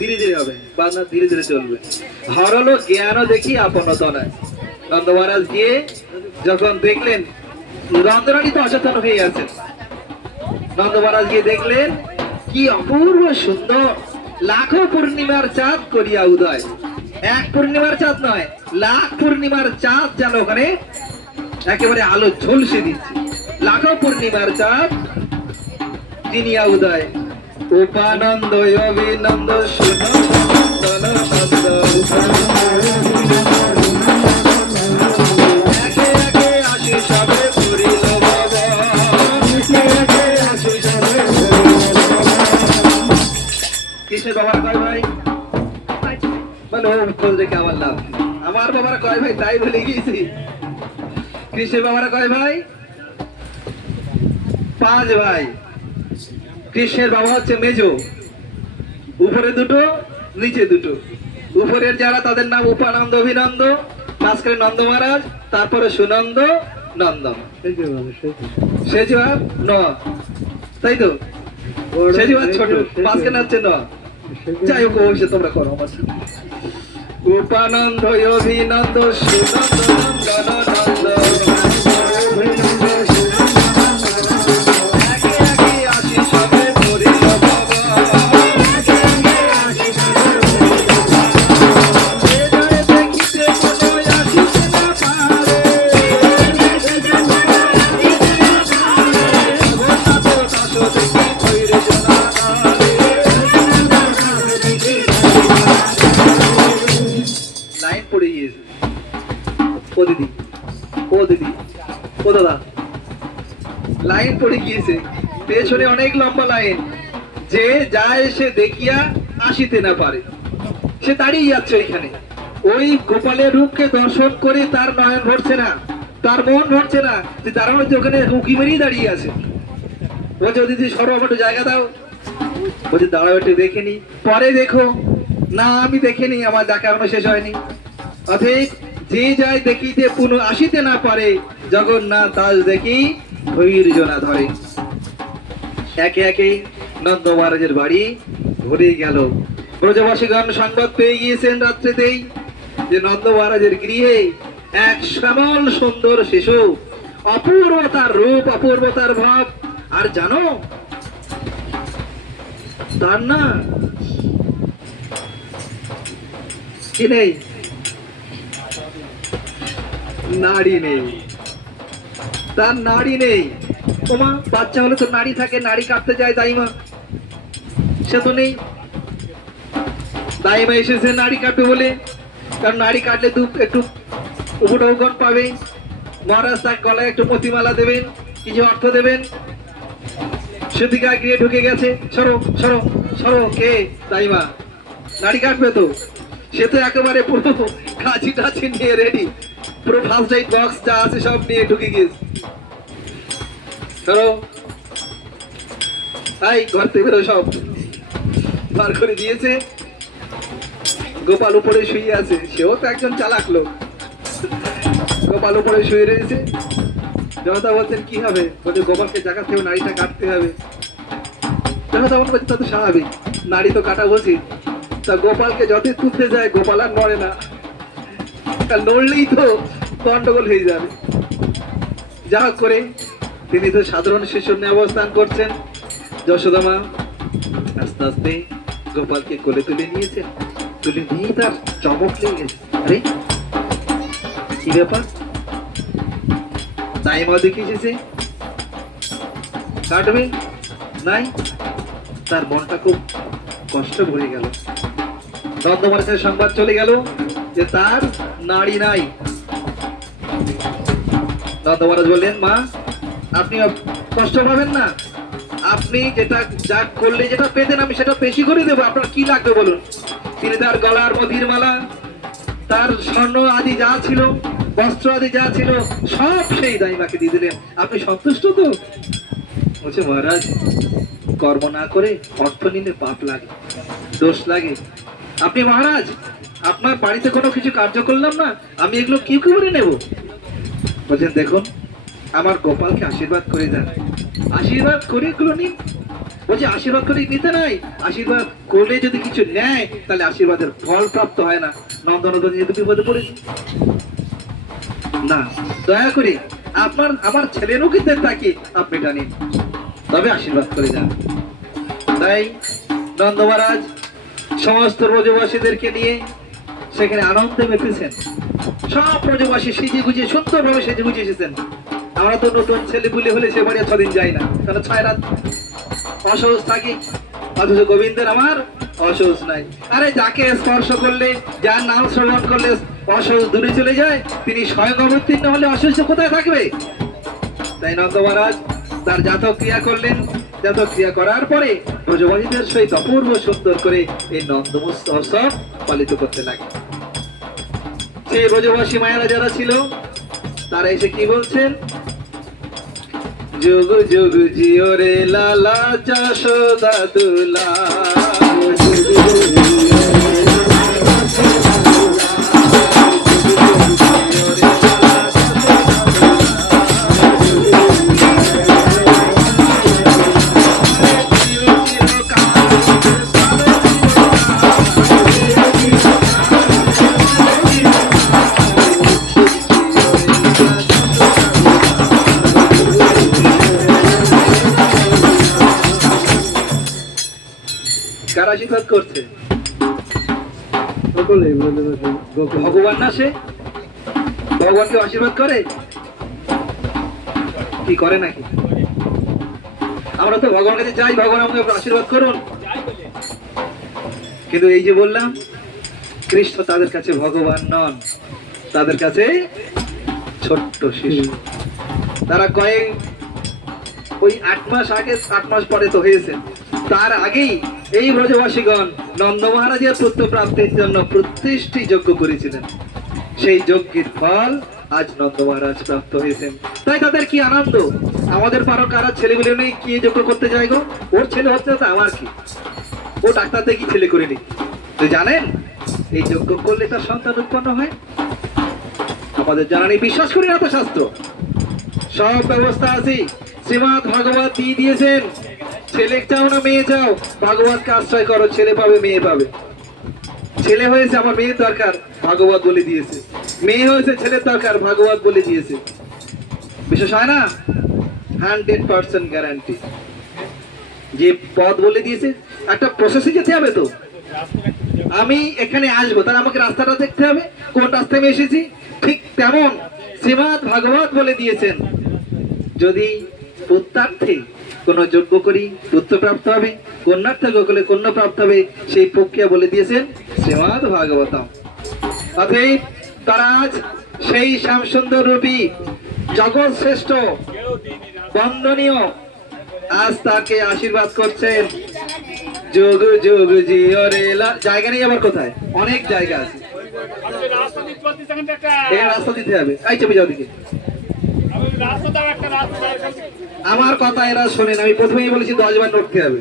ধীরে ধীরে হবে, বাজনা ধীরে ধীরে চলবে। হরলো জ্ঞান দেখি আপনত নয়। নন্দ মহারাজ গিয়ে যখন দেখলেন নন্দরানী তো অচেতন হয়ে আছেন, নন্দ মহারাজ গিয়ে দেখলেন কি অপূর্ব সুন্দর, লাখো পূর্ণিমার চাঁদ করিয়া উদয়। এক পূর্ণিমার চাঁদ নয়, লাখ পূর্ণিমার চাঁদ যেন ওখানে একেবারে আলো ঝলসে দিচ্ছে। লাখো পূর্ণিমার চাঁদ জিনিয়া উদয়। উপানন্দ অভিনন্দ সুনন্দন একে একে আসি সবে পুরিল কৃষ্ণের বাবার কয় ভাই? বলো খোঁজ রেখে আমার লাভ। আমার বাবার কয় ভাই তাই বলে গিয়েছি। কৃষ্ণের বাবারা কয় ভাই? 5 ভাই। কৃষ্ণের বাবা হচ্ছে মেজো, উপরে দুটো নিচে দুটো। উপরের যারা তাদের নাম উপানন্দ অভিনন্দ, মাঝখানে নন্দ মহারাজ, তারপরে সুনন্দ নন্দন। সেজু আর ন, তাই তো? সেজু আর ছোট, মাঝখানে হচ্ছে ন। যাই হোক অবশ্যই তোমরা করো আমার সাথে। উপানন্দ অভিনন্দ সুনন্দ নন্দন নন্দ লাইন পড়ে গিয়েছে। ও দিদি, ও দিদি, ও দাদা, লাইন পড়ে গিয়েছে। পেছনে অনেক লম্বা লাইন। যে যায় সে দেখিয়া আসিতে না পারে, সে দাঁড়িয়ে যাচ্ছে ওইখানে। ওই গোপালের রূপকে দর্শন করে তার নয়ন ভরছে না, তার মন ভরছে না, যে তারা হচ্ছে ওখানে উঁকি মেরেই দাঁড়িয়ে আছে। বলছে ও দিদি সরো, আমার একটু জায়গা দাও। বলছে দাঁড়াও একটু দেখে নি, পরে দেখো। না আমি দেখিনি, আমার দেখা এখনো শেষ হয়নি। অতএব যে যায় দেখিতে পুনঃ আসিতে না পারে, জগন্নাথ দাস দেখি ধৈর্য না ধরে। একে একে নন্দ মহারাজের বাড়ি ভরে গেল। ব্রজবাসীগণ সংবাদ পেয়ে গিয়েছেন রাত্রিতেই যে নন্দ মহারাজের গৃহে এক শ্যামল সুন্দর শিশু, অপূর্বতার রূপ, অপূর্বতার ভাব। আর জানো তার না কি নেই, নাড়ি নেই, তার নাড়ি নেই। ওমা, বাচ্চা হলে তো নাড়ি থাকে, নাড়ি কাটতে যায় দাইমা, সে তো নেই। দাইমা এসেছে নাড়ি কাটবে বলে, কারণ নাড়ি কাটলে একটু উপঢৌকন পাবে। মহারাজ তার গলায় একটু মতিমালা দেবেন, কিছু অর্থ দেবেন। সুতিকা গিয়ে ঢুকে গেছে। সরো সরো সরো। কে? দাইমা। নাড়ি কাটবে তো, সে তো একেবারে পুরো কাঁচি টাচি নিয়ে রেডি, পুরো ফার্স্ট এইড বক্স যা আছে সব নিয়ে ঢুকে গিয়েছে। সরো, তাই ঘর থেকে বেরো, সব বার করে দিয়েছে। গোপাল উপরে শুয়ে আছে, সেও তো একজন চালাক লোক। গোপাল উপরে শুয়ে রয়েছে। জনতা বলছেন কি হবে? বলছে গোপালকে জায়গা থেকে নাড়িটা কাটতে হবে। জনতা বলছে তা তো স্বাভাবিক, নাড়ি তো কাটা উচিত। তা গোপালকে যতই তুলতে যায় গোপাল আর নড়ে না। আর লড়লেই তো গন্ডগোল হয়ে যাবে। যা হোক করে তিনি তো সাধারণ শিশুর নিয়ে অবস্থান করছেন। যশোদা মা আস্তে আস্তে গোপালকে কোলে তুলে নিয়েছেন। তুলে নিয়ে তার চমক লেগে গেছে, আরে কি ব্যাপার, তাই মা দেখে এসেছে, কাটবে নাই। তার মনটা খুব কষ্ট ভরে গেল। নন্দমহারাজের সংবাদ চলে গেল যে তার নারী নাই। নন্দমহারাজ বললেন, মা আপনি কষ্ট পাবেন না, আপনি যেটা যা করলে যেটা পেতেন আমি সেটা বেশি করে দেবো, আপনার কি লাগবে বলুন। তিনি তার গলার মধির মালা, তার স্বর্ণ আদি যা ছিল, বস্ত্র আদি যা ছিল, সব সেই দাইমাকে দিয়ে দিলেন। আপনি সন্তুষ্ট তো? বলছে, মহারাজ কর্ম না করে অর্থ নিলে পাপ লাগে, দোষ লাগে। আপনি মহারাজ, আপনার বাড়িতে কোনো কিছু কার্য করলাম না, আমি এগুলো কি করে নেব? বলছেন, দেখুন আমার গোপালকে আশীর্বাদ করে যান, আশীর্বাদ করে এগুলো নিন। বলছে, আশীর্বাদ করে নিতে নাই, আশীর্বাদ করলে যদি কিছু নেয় তাহলে আশীর্বাদের ফল প্রাপ্ত হয় না। নন্দনন্দন যেহেতু বিপদে পড়েছে, না দয়া করে আপনার আমার ছেলেরও কিন্তু তাকে আপনি এটা নিন, তবে আশীর্বাদ করে যান। তাই নন্দ মহারাজ সমস্ত ব্রজবাসীদেরকে নিয়ে সেখানে আনন্দে মেতেছেন। সব ব্রজবাসী সেজে গুজে সুন্দরভাবে সেজে গুজে এসেছেন। আমরা তো নতুন ছেলে পুলে হলে সে বাড়ি 6 দিন যাই না, কারণ 6 রাত অসহজ থাকি। অথচ গোবিন্দের আমার অসহজ নাই। আরে যাকে স্পর্শ করলে, যার নাম শ্রবণ করলে অসহজ দূরে চলে যায়, তিনি স্বয়ং অবতীর্ণ হলে অসহ্য কোথায় থাকবে? তাই নন্দ মহারাজ তার জাতক ক্রিয়া করলেন। জাতক ক্রিয়া করার পরে ব্রজবাসীদের সহিত অপূর্ব সুন্দর করে এই নন্দ উৎসব পালিত করতে লাগে। সেই ব্রজবাসী মায়েরা যারা ছিল তারা এসে কি বলছেন, যুগ যুগ জিও রে লালা যশোদা দুলা, কার আশীর্বাদ করছে? সকলেই ব্রজবাসী গোকুল। ভগবান না সে? ভগবানকে আশীর্বাদ করে কি করে নাকি? আমরা তো ভগবানের কাছে যাই, ভগবান আমাকে আশীর্বাদ করুন, কিন্তু এই যে বললাম কৃষ্ণ তাদের কাছে ভগবান নন, তাদের কাছে ছোট্ট শিশু। তারা কয়েক ওই 8 মাস আগে, 8 মাস পরে তো হয়েছে, তার আগেই এই ব্রজবাসীগণ নন্দ মহারাজের পুত্র প্রাপ্তির জন্য প্রতিষ্ঠি যজ্ঞ করেছিলেন। সেই যজ্ঞের ফল আজ নন্দ মহারাজ প্রাপ্ত হয়েছেন। তাই তাদের কি আনন্দ। আমাদের পারো কারা ছেলেগুলো নেই, কি যজ্ঞ করতে যায় গো, ওর ছেলে হচ্ছে তো আমার কি, ও ডাক্তার দেখি ছেলে করে নি। তো জানেন এই যজ্ঞ করলে তার সন্তান উৎপন্ন হয়? আমাদের জানা নেই, বিশ্বাস করি না তো শাস্ত্র, সব ব্যবস্থা আছে। শ্রীমৎ ভাগবত দিয়ে দিয়েছেন, ছেলে চাও না মেয়ে চাও, ভাগবতকে আশ্রয় করো, ছেলে পাবে মেয়ে পাবে। ছেলে হয়েছে আমার মেয়ের দরকার, ভাগবত বলে দিয়েছে। মেয়ে হয়েছে ছেলের দরকার, ভাগবত বলে দিয়েছে। বিশ্বাস হয় না? 100% গ্যারান্টি। যে পদ বলে দিয়েছে, একটা প্রসেসে যেতে হবে তো। আমি এখানে আসবো, তাহলে আমাকে রাস্তাটা দেখতে হবে, কোন রাস্তায় আমি এসেছি। ঠিক তেমন শ্রীমৎ ভাগবত বলে দিয়েছেন, যদি পুত্রার্থে কোন যজ্ঞ করি পুত্র প্রাপ্ত হবে, কন্যার্থে করলে কন্যা প্রাপ্ত হবে, সেই প্রক্রিয়া বলে দিয়েছেন শ্রীমৎ ভাগবতম। অতএব তারা আজ সেই শ্যামসুন্দর রূপী জগৎ শ্রেষ্ঠ বন্দনীয় আজ তাকে আশীর্বাদ করছেন। যুগ যুগ জিও রে জায়গা নেই আবার কোথায়, অনেক জায়গা আছে, এখানে রাস্তা দিতে হবে। এই চেপে যাও দিকে, আমার কথা এরা শোনেন। আমি প্রথমেই বলেছি 10 বার নড়তে হবে,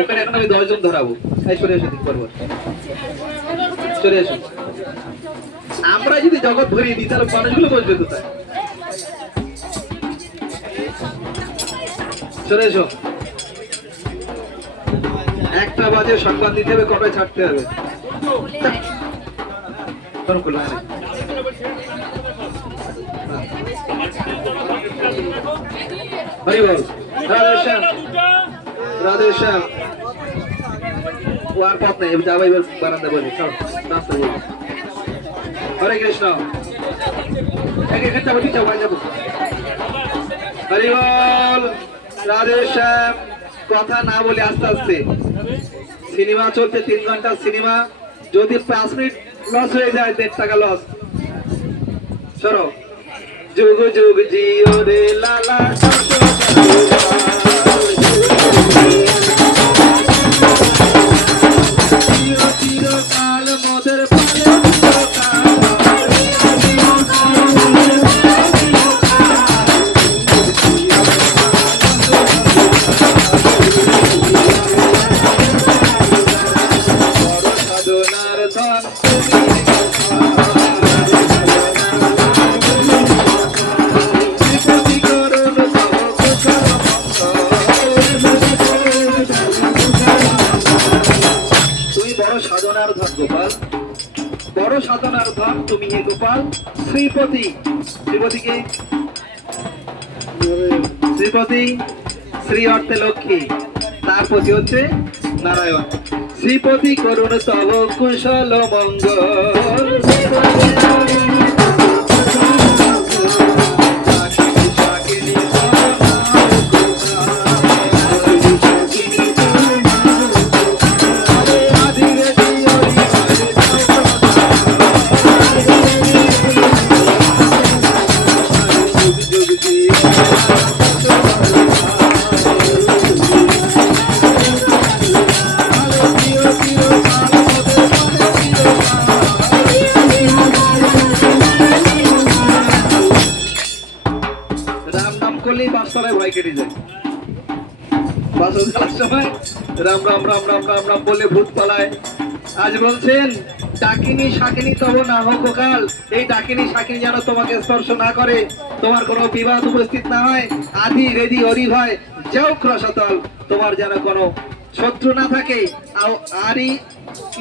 ওখানে এখন আমি 10 জন ধরাবো। এই চলে এসো, দিক পরপর চলে এসো। আমরা যদি জগৎ ভরিয়ে দিই তাহলে মানুষগুলো বসবে কোথায়? চলে এসো। 1টা বাজে সংবাদ দিতে হবে, কটায় ছাড়তে হবে। এখনো খোলা হয়নি। হরি বল, রাধে শ্যাম, রাধে শ্যাম। ও আর পথ নেই, যাবো এবার বারান্দা বলি, চল রাস্তা বলি। হরে কৃষ্ণ, এখানে যাবো, ঠিক যাবো। হরি বল, রাধে শ্যাম। কথা না বলে আস্তে আস্তে। সিনেমা চলছে 3 ঘন্টার সিনেমা, যদি 5 মিনিট লস হয়ে যায় 1.5 টাকা লস। সরো। যুগ যুগ জিও রে লালা চিরকাল মোদের সাধনার ধন সাধনার ধন গোপাল, বড় সাধনার ধন তুমি হে গোপাল। শ্রীপতি, শ্রীপতিকে শ্রীপতি, শ্রী অর্থে লক্ষ্মী, তার প্রতি হচ্ছে নারায়ণ। শ্রীপতি করুণ তব কুশল মঙ্গল, বাসতলায় ভয় কেটে যায়। বাসন চালার সময় রাম রাম রাম রাম রাম রাম বলে ভূত পালায়। আজ বলছেন ডাকিনী শাকিনী তব না হোক কাল, এই ডাকিনী শাকিনী যেন তোমাকে স্পর্শ না করে, তোমার কোনো বিবাদ উপস্থিত না হয়। আদি রেদি হরি হয় যাও ক্রসতল, তোমার যেন কোনো শত্রু না থাকে। আরি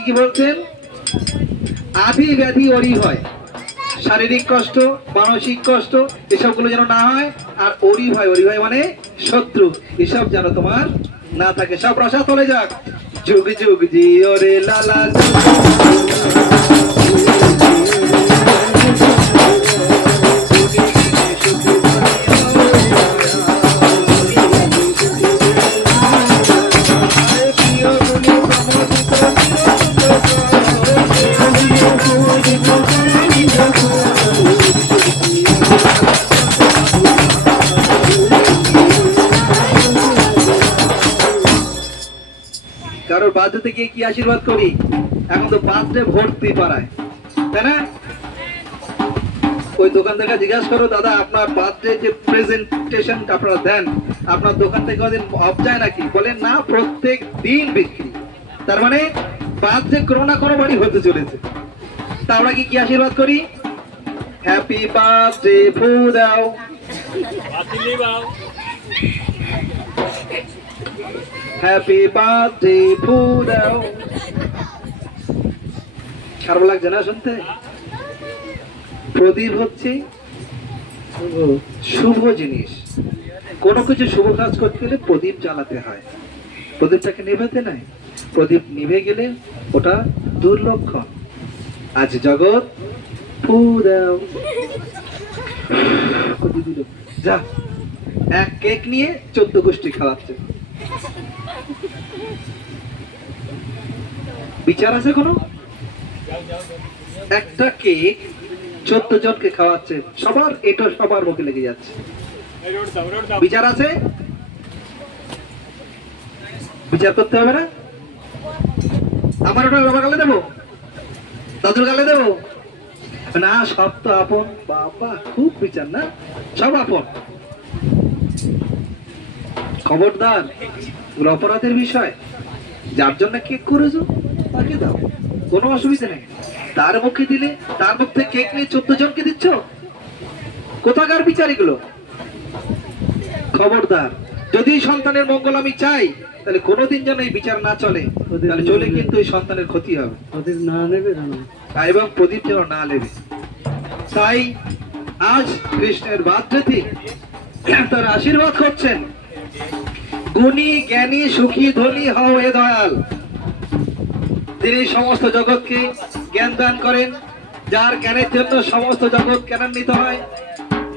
কি বলছেন, আদি ব্যাধি হরি হয়, শারীরিক কষ্ট, মানসিক কষ্ট এসবগুলো যেন না হয়। আর ওরি হয় মানে শত্রু, এসব যেন তোমার না থাকে। সব রসা চলে যাক। যুগ যুগ জিও রে লালা কারোর বার্থডে গিয়ে কি আশীর্বাদ করি? এখন তো বার্থডে ভর্তি পাড়ায়, তাই না? ওই দোকান থেকে জিজ্ঞাসা করো, দাদা আপনার বার্থডে যে প্রেজেন্টেশন আপনারা দেন, আপনার দোকান থেকে ওদিন অফ যায় নাকি? বলেন না, প্রত্যেক দিন বিক্রি। তার মানে বার্থডে কোনো না কোনো বাড়ি হতে চলেছে। তা আমরা কি আশীর্বাদ করি? হ্যাপি বার্থডে ফু দাও, হ্যাপি বার্থডে ফু দাও। খারাপ লাগছে না শুনতে? প্রদীপ হচ্ছে শুভ জিনিস। কোনো কিছু শুভ কাজ করতে গেলে প্রদীপ জ্বালাতে হয়, প্রদীপটাকে নেভাতে নাই। প্রদীপ নিভে গেলে ওটা দুর্লক্ষণ। আজ জগৎ ফু দাও, যা এক কেক নিয়ে 14 গোষ্ঠী খাওয়াচ্ছে। বিচার আছে কোনো? একটা কেক 14 জনকে খাওয়াচ্ছে, সবার এটা সবার মুখে লেগে যাচ্ছে। বিচার আছে? বিচার করতে হবে না? আমার ওটা বাবা গালে দেবো, দাদুর গালে দেবো না? সব তো আপন। বাবা খুব বিচার না, সব আপন। খবরদার, অপরাধের বিষয়। যার জন্য কেক করেছো তাকে দাও, কোনো অসুবিধা নেই। তার মুখে দিলে, তার মুখ থেকে কেক নিয়ে 14 জনকে দিচ্ছ, কোথাকার বিচার এগুলো? খবরদার, যদি সন্তানের মঙ্গল আমি চাই, তাহলে কোনোদিন যেন এই বিচার না চলে, তাহলে চলে কিন্তু এই সন্তানের ক্ষতি হবে। ওদের না নেবে জানো, এবং প্রদীপ যেন না নেবে। তাই আজ কৃষ্ণের বাধ্যতি তার আশীর্বাদ করছেন, গুণী জ্ঞানী সুখী ধনী হও হে দয়াল। তিনি সমস্ত জগৎকে জ্ঞান দান করেন, যার জ্ঞানের জন্য সমস্ত জগৎ জ্ঞানান্বিত হয়,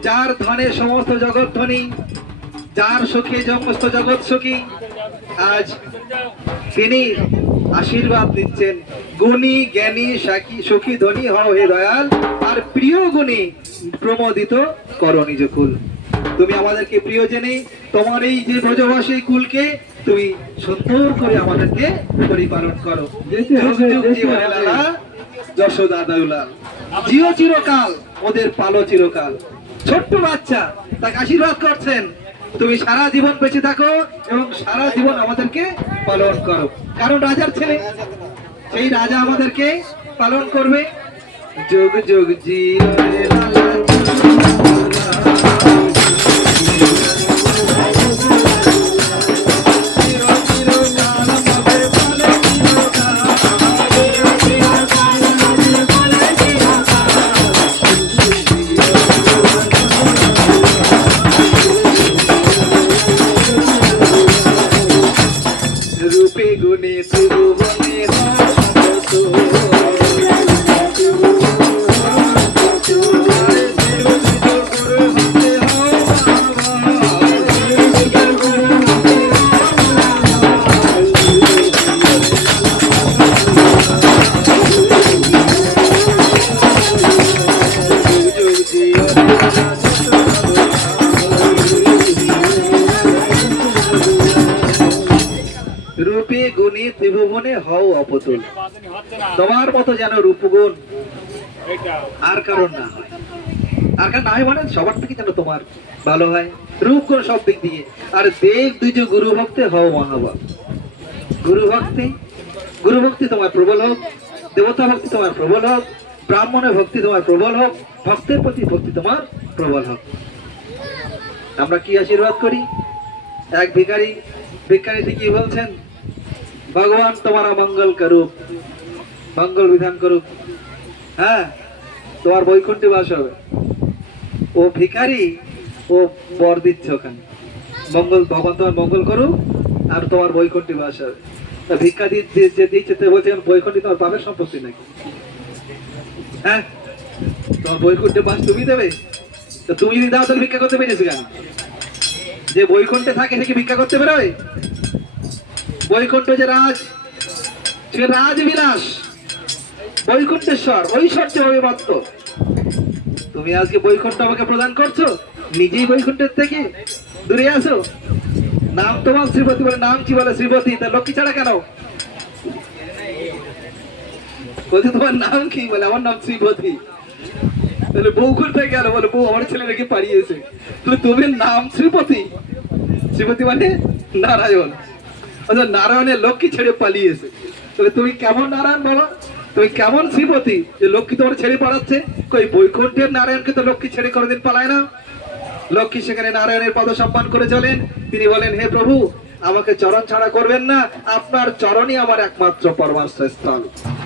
যার ধনে সমস্ত জগৎ ধনী, যার সুখে সমস্ত জগৎ সুখী। আজ তিনি আশীর্বাদ দিচ্ছেন, গুণী জ্ঞানী সুখী ধনী হও হে দয়াল, আর প্রিয় গুণী প্রমোদিত করো নিজ কুল। তুমি আমাদেরকে প্রিয় জেনে তোমার এই যে ব্রজবাসী কুলকে তুমি সুন্দর করে আমাদেরকে পরিপালন করো। যুগ যুগ জীবনে লালা যশোদা দৌলাল, জিও চিরকাল ওদের পালো চিরকাল। ছোট্ট বাচ্চা তাকে আশীর্বাদ করছেন, তুমি সারা জীবন বেঁচে থাকো এবং সারা জীবন আমাদেরকে পালন করো। কারণ রাজার ছেলে, সেই রাজা আমাদেরকে পালন করবে। যুগ যুগ জীবনে লালা রূপে গুণে ত্রিভুবনে রূপে গুণে ত্রিভুবনে হও অপতুল। তোমার মতো যেন রূপগুণ আর কারণ না হয়, আর কারণ না হয় মানে সবার থেকে যেন তোমার ভালো হয়, রূপ গুণ সব দিক দিয়ে। আর দেব দ্বিজ গুরু ভক্তে হও মহাভাব। গুরু ভক্তি তোমার প্রবল হোক, দেবতা ভক্তি তোমার প্রবল হোক, ব্রাহ্মণের ভক্তি তোমার প্রবল হোক, ভক্তের প্রতি ভক্তি তোমার প্রবল হোক। আমরা কি আশীর্বাদ করি? এক ভিখারি কি বলছেন, ভগবান তোমার মঙ্গল করুক, মঙ্গল বিধান করুক, হ্যাঁ তোমার বৈকুণ্ঠে বাস হবে। ও ভিখারি ও বর দিচ্ছে ওখানে, মঙ্গল ভগবান তোমার মঙ্গল করুক আর তোমার বৈকুণ্ঠে বাস হবে। ভিক্ষা যে দিচ্ছে বলছে বৈকুণ্ঠে তোমার পাপের সম্পত্তি নাকি? হ্যাঁ, তোমার বৈকুণ্ঠে বাস তুমি দেবে? তো তুমি যদি দাও তাহলে ভিক্ষা করতে পেরেছি কেন? যে বৈকুণ্ঠে থাকে সে কি ভিক্ষা করতে বেরোয়? বৈকুণ্ঠ যে রাজবিলাস, বৈকুণ্ঠেশ্বর, ঐশ্বর্য অভিমত্ত। তুমি আজকে বৈকুণ্ঠ আমাকে প্রদান করছো, নিজেই বৈকুণ্ঠের থেকে দূরে আসো। নাম তোমার শ্রীপতি বলে, নাম কি বলে শ্রীপতি, তা লক্ষ্মী ছাড়া কেন? বলছে তোমার নাম কি? বলে আমার নাম শ্রীপতি। তাহলে বউ কোথায় গেল? বলে বউ আমার ছেলে রেখে পালিয়েছে। তুমি নাম শ্রীপতি, শ্রীপতি মানে নারায়ণ, নারায়ণের লক্ষ্মী ছেড়ে পালিয়েছে। তাহলে তুমি কেমন নারায়ণ বাবা, তুমি কেমন শ্রীপতি যে লক্ষ্মী তোমার ছেড়ে পালাচ্ছে? কই বৈকুণ্ঠের নারায়ণকে তো লক্ষ্মী ছেড়ে কোনোদিন পালায় না। লক্ষ্মী সেখানে নারায়ণের পদ সম্মান করে চলেন। তিনি বলেন, হে প্রভু আমাকে চরণ ছাড়া করবেন না, আপনার চরণই আমার একমাত্র পরমাশ্রয়স্থল।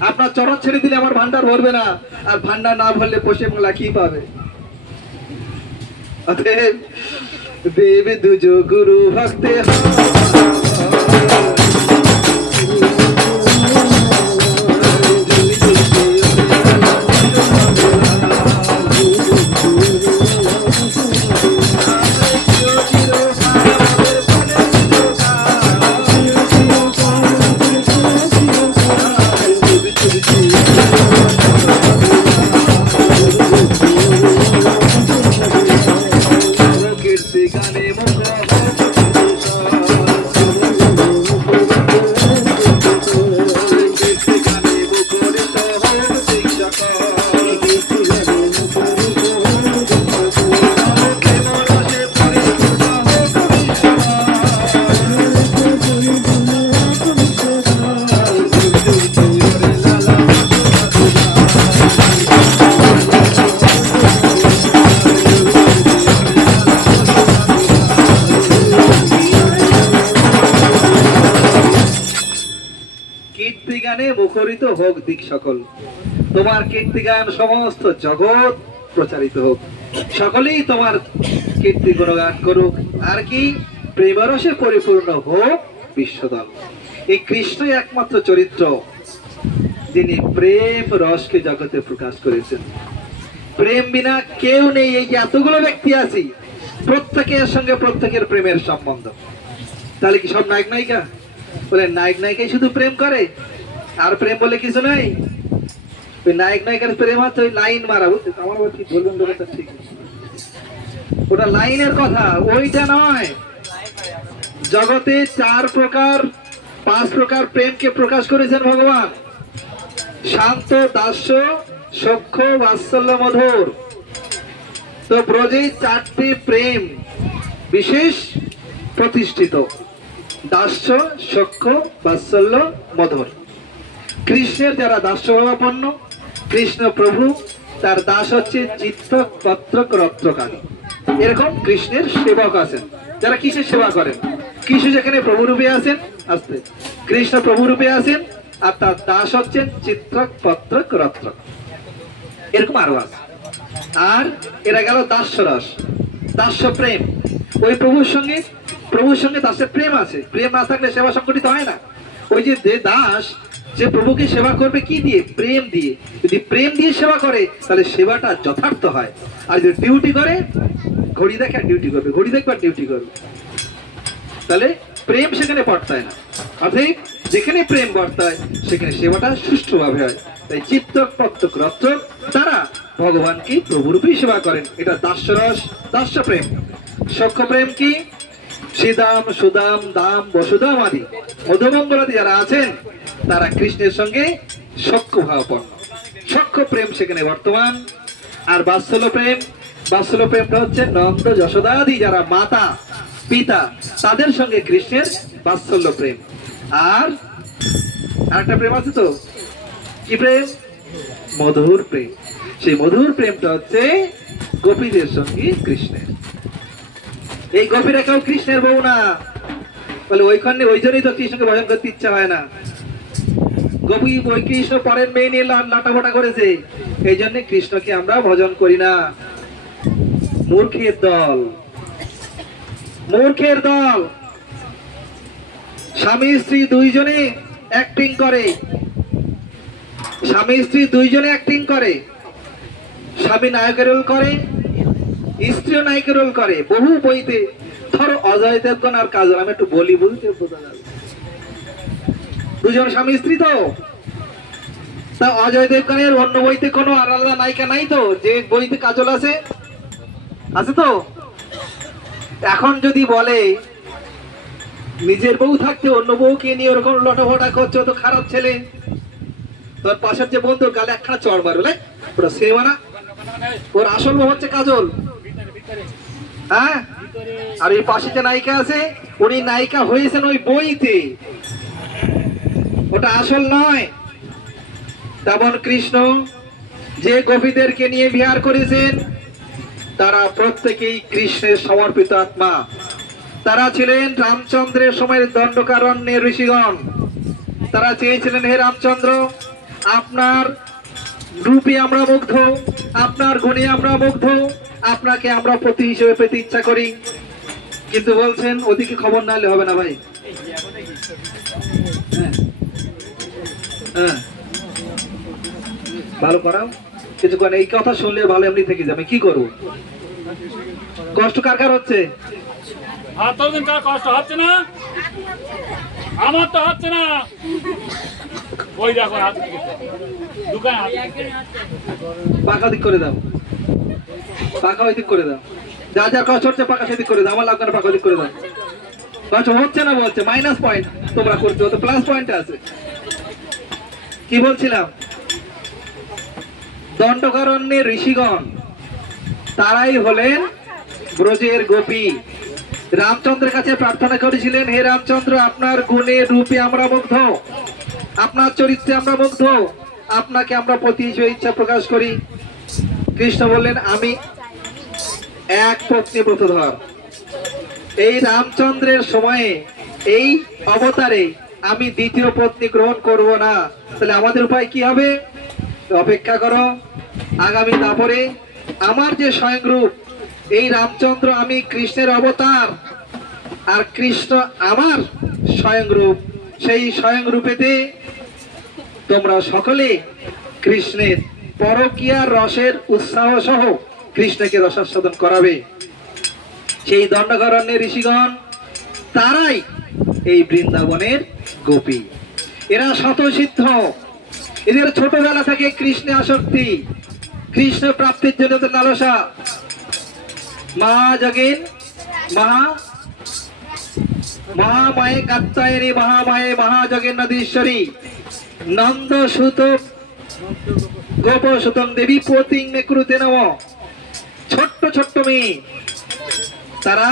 আপনার চরণ ছেড়ে দিলে আমার ভান্ডার ভরবে না, আর ভান্ডার না ভরলে পশে মোলা কি পাবে? অতএব দেব দুজ গুরু ভক্তে গানে মুখরিত হোক দিক সকল, তোমার কীর্তিগান সমস্ত জগৎ প্রচারিত হোক, সকলেই তোমার কীর্তি গুণগান করুক। আর কি, প্রেমরসে পরিপূর্ণ হোক বিশ্বদল। এই কৃষ্ণই একমাত্র চরিত্র যিনি প্রেম রসকে জগতে প্রকাশ করেছেন। প্রেম বিনা কেউ নেই। এই যে এতগুলো ব্যক্তি আছি, প্রত্যেকের সঙ্গে প্রত্যেকের প্রেমের সম্বন্ধ। তাহলে কি সব নায়ক নায়িকা? বলে নায়ক নায়িকাই শুধু প্রেম করে, আর প্রেম বলে কিছু নাই। ওই নায়ক নায়িকার প্রেম হচ্ছে ওই লাইন মারা, বুঝতে আমার কি বলবেন ব্যাপারটা ঠিক, ওটা লাইনের কথা, ওইটা নয়। জগতে 4 প্রকার 5 প্রকার প্রেমকে প্রকাশ করেছেন ভগবান। শান্ত, দাস্য, সখ্য, বাৎসল্য, মধুর। তো ব্রজে 4টি প্রেম বিশেষ প্রতিষ্ঠিত: দাস্য, সখ্য, বাৎসল্য, মধুর। কৃষ্ণের যারা দাস্যভাবাপন্ন, কৃষ্ণ প্রভু তার দাস হচ্ছে চিত্তক, পত্রক, রত্রকারী। এরকম কৃষ্ণের সেবক আছেন যারা কিসের সেবা করেন। কৃষ্ণ যেখানে প্রভু রূপে আছেন, আসতে কৃষ্ণ প্রভু রূপে আছেন, আর তার দাস হচ্ছেন চিত্রক, পত্রক, রত্রক। এরকম আরো আছে। আর এরা গেল দাস্যরস, দাস্য প্রেম। ওই প্রভুর সঙ্গে দাসের প্রেম আছে। প্রেম না থাকলে সেবা সংগঠিত হয় না। ওই যে দাস যে প্রভুকে সেবা করবে কি দিয়ে? প্রেম দিয়ে। যদি প্রেম দিয়ে সেবা করে তাহলে সেবাটা যথার্থ হয়। আর যদি ডিউটি করে, ঘড়ি দেখে আর ডিউটি করবে, ঘড়ি দেখবে আর ডিউটি করবে, তাহলে প্রেম সেখানে বর্তায় না। অর্থাৎ যেখানে প্রেম বর্তায় সেখানে সেবাটা সুষ্ঠুভাবে হয়। তাই চিত্তক, পত্রক, রত্রক তারা ভগবানকে প্রভুরূপেই সেবা করেন। এটা দাস্যরস, দাস্য প্রেম। সখ্য প্রেম কি? শ্রীদাম, সুদাম, দাম, বসুদাম আদি মধুমঙ্গলাদি যারা আছেন তারা কৃষ্ণের সঙ্গে সখ্য ভাবাপন্ন, সখ্য প্রেম সেখানে বর্তমান। আর বাৎসল্য প্রেম, বাৎসল্য প্রেমটা হচ্ছে নন্দ, যশোদাদি যারা মাতা পিতা তাদের সঙ্গে কৃষ্ণের বাৎসল্য প্রেম। আর একটা প্রেম আছে তো, কি প্রেম? মধুর প্রেম। সেই মধুর প্রেমটা হচ্ছে গোপীদের সঙ্গে কৃষ্ণের। এই গোপীরা কেউ কৃষ্ণের বউ না, বলে ওইখানে ওই জন্যই তো কৃষ্ণকে ভজন করতে ইচ্ছা হয় না। গোপী ওই কৃষ্ণ পরের মেয়ে নিয়ে লাটাফাটা করেছে, এই জন্য কৃষ্ণকে আমরা ভজন করি না। মূর্খের দল, মূর্খের দল। স্বামী স্ত্রী দুইজনে অ্যাক্টিং করে, স্বামী স্ত্রী দুইজনে অ্যাক্টিং করে। স্বামী নায়কের রোল করে, স্ত্রীও নায়কের রোল করে। বহু বইতে, ধরো অজয় দেবগন আর কাজল, আমি একটু বলি বুঝতে বোঝা যাবে, দুজন স্বামী স্ত্রী তো। তা অজয় দেবগনের অন্য বইতে কোনো আলাদা নায়িকা নাই তো? যে বইতে কাজল আছে, আছে তো। এখন যদি বলে নিজের বউ থাকতে অন্য বউকে নিয়ে ওরকম লটাফটা করছে, তো খারাপ ছেলে, তোর পাশের যে বন্ধু গালে একখানা চড় মারবে, ওটা সিনেমা না? ওর আসল বউ হচ্ছে কাজল, হ্যাঁ। আর এই পাশে যে নায়িকা আছে, উনি নায়িকা হয়েছেন ওই বইতে, ওটা আসল নয়। তেমন কৃষ্ণ যে গোপীদেরকে নিয়ে বিহার করেছেন তারা প্রত্যেকেই কৃষ্ণের সমর্পিত আত্মা। তারা ছিলেন রামচন্দ্রের সময়ের দণ্ডকারণ্যের ঋষিগণ। তারা চেয়েছিলেন, হে রামচন্দ্র, আপনার রূপে আমরা মুগ্ধ, আপনার গুণে আমরা মুগ্ধ, আপনাকে আমরা পতি হিসেবে পেতে ইচ্ছা করি। কিন্তু বলছেন ওদিকে খবর না হলে হবে না ভাই। হ্যাঁ, ভালো করাও কিছুক্ষণ। এই কথা শুনলে ভালো এমনি থেকে যাবে, কি করবো? কষ্ট কার কার হচ্ছে? কষ্ট হচ্ছে না, আমার তো হচ্ছে না। ওই দেখো দোকান পাকা দিক করে দাও, পাকা ওই দিক করে দাও। যা যার কষ্ট হচ্ছে পাকা সেদিক করে দাও, আমার লাগবে না, পাকা দিক করে দাও। কষ্ট হচ্ছে না বলছে, মাইনাস পয়েন্ট তোমরা করছো, তো প্লাস পয়েন্ট আছে। কি বলছিলাম? দণ্ডকারণ্যের ঋষিগণ তারাই হলেন ব্রজের গোপী। রামচন্দ্রের কাছে প্রার্থনা করেছিলেন, হে রামচন্দ্র, আপনার গুণে রূপে আমরা মুগ্ধ, আপনার চরিত্রে আমরা মুগ্ধ, আপনাকে আমরা পতি হিসেবে ইচ্ছা প্রকাশ করি। কৃষ্ণ বললেন, আমি এক পত্নী ব্রতধর। এই রামচন্দ্রের সময়ে, এই অবতারে আমি দ্বিতীয় পত্নী গ্রহণ করব না, তাহলে আমাদের উপায় কি হবে? অপেক্ষা করো, আগামী দাপরে আমার যে স্বয়ংরূপ, এই রামচন্দ্র আমি কৃষ্ণের অবতার, আর কৃষ্ণ আমার স্বয়ংরূপ। সেই স্বয়ংরূপেতে তোমরা সকলে কৃষ্ণের পরকীয়ার রসের উৎসাহ সহ কৃষ্ণকে রসাস্বাদন করাবে। সেই দণ্ডকারণ্যের ঋষিগণ তারাই এই বৃন্দাবনের গোপী। এরা শতসিদ্ধ, এদের ছোটবেলা থেকে কৃষ্ণে আসক্তি, কৃষ্ণ প্রাপ্তির জন্য তো লালসা। মহাযোগিন মহামায়ে কাত্যায়নী মহামায়ে মহাযোগের নদীশ্বরী নন্দ সুত গোপ সুতং দেবী পতিং মেকুরুতে নম। ছোট্ট ছোট্ট মেয়ে, তারা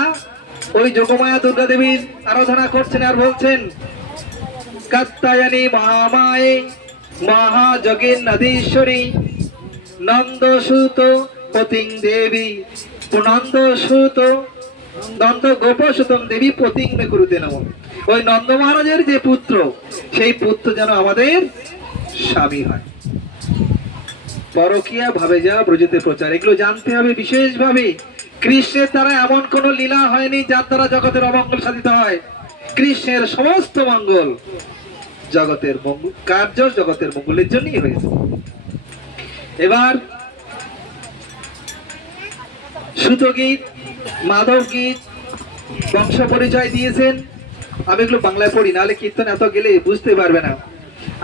ওই যোগমায়া দুর্গা দেবীর আরাধনা করছেন আর বলছেন কাত্যায়নী মহামায়ে মহাযোগের নদীশ্বরী নন্দ সুত পতিং দেবী নন্দ সুত নন্দ গোপ সুতং দেবী পতিং মেকুরুতে নম। ওই নন্দ মহারাজের যে পুত্র, সেই পুত্র যেন আমাদের স্বামী হয়। পরকীয়া ভাবে যা ব্রজতে প্রচার, এগুলো জানতে হবে বিশেষভাবে। কৃষ্ণের দ্বারা এমন কোন লীলা হয়নি যার দ্বারা জগতের অমঙ্গল সাধিত হয়। কৃষ্ণের সমস্ত মঙ্গল জগতের মঙ্গল কার্য জগতের মঙ্গলের জন্যই হয়েছে। এবার সুতগীত, মাধব গীত বংশ পরিচয় দিয়েছেন। আমি এগুলো বাংলায় পড়ি, নাহলে কীর্তন এত গেলে বুঝতে পারবে না।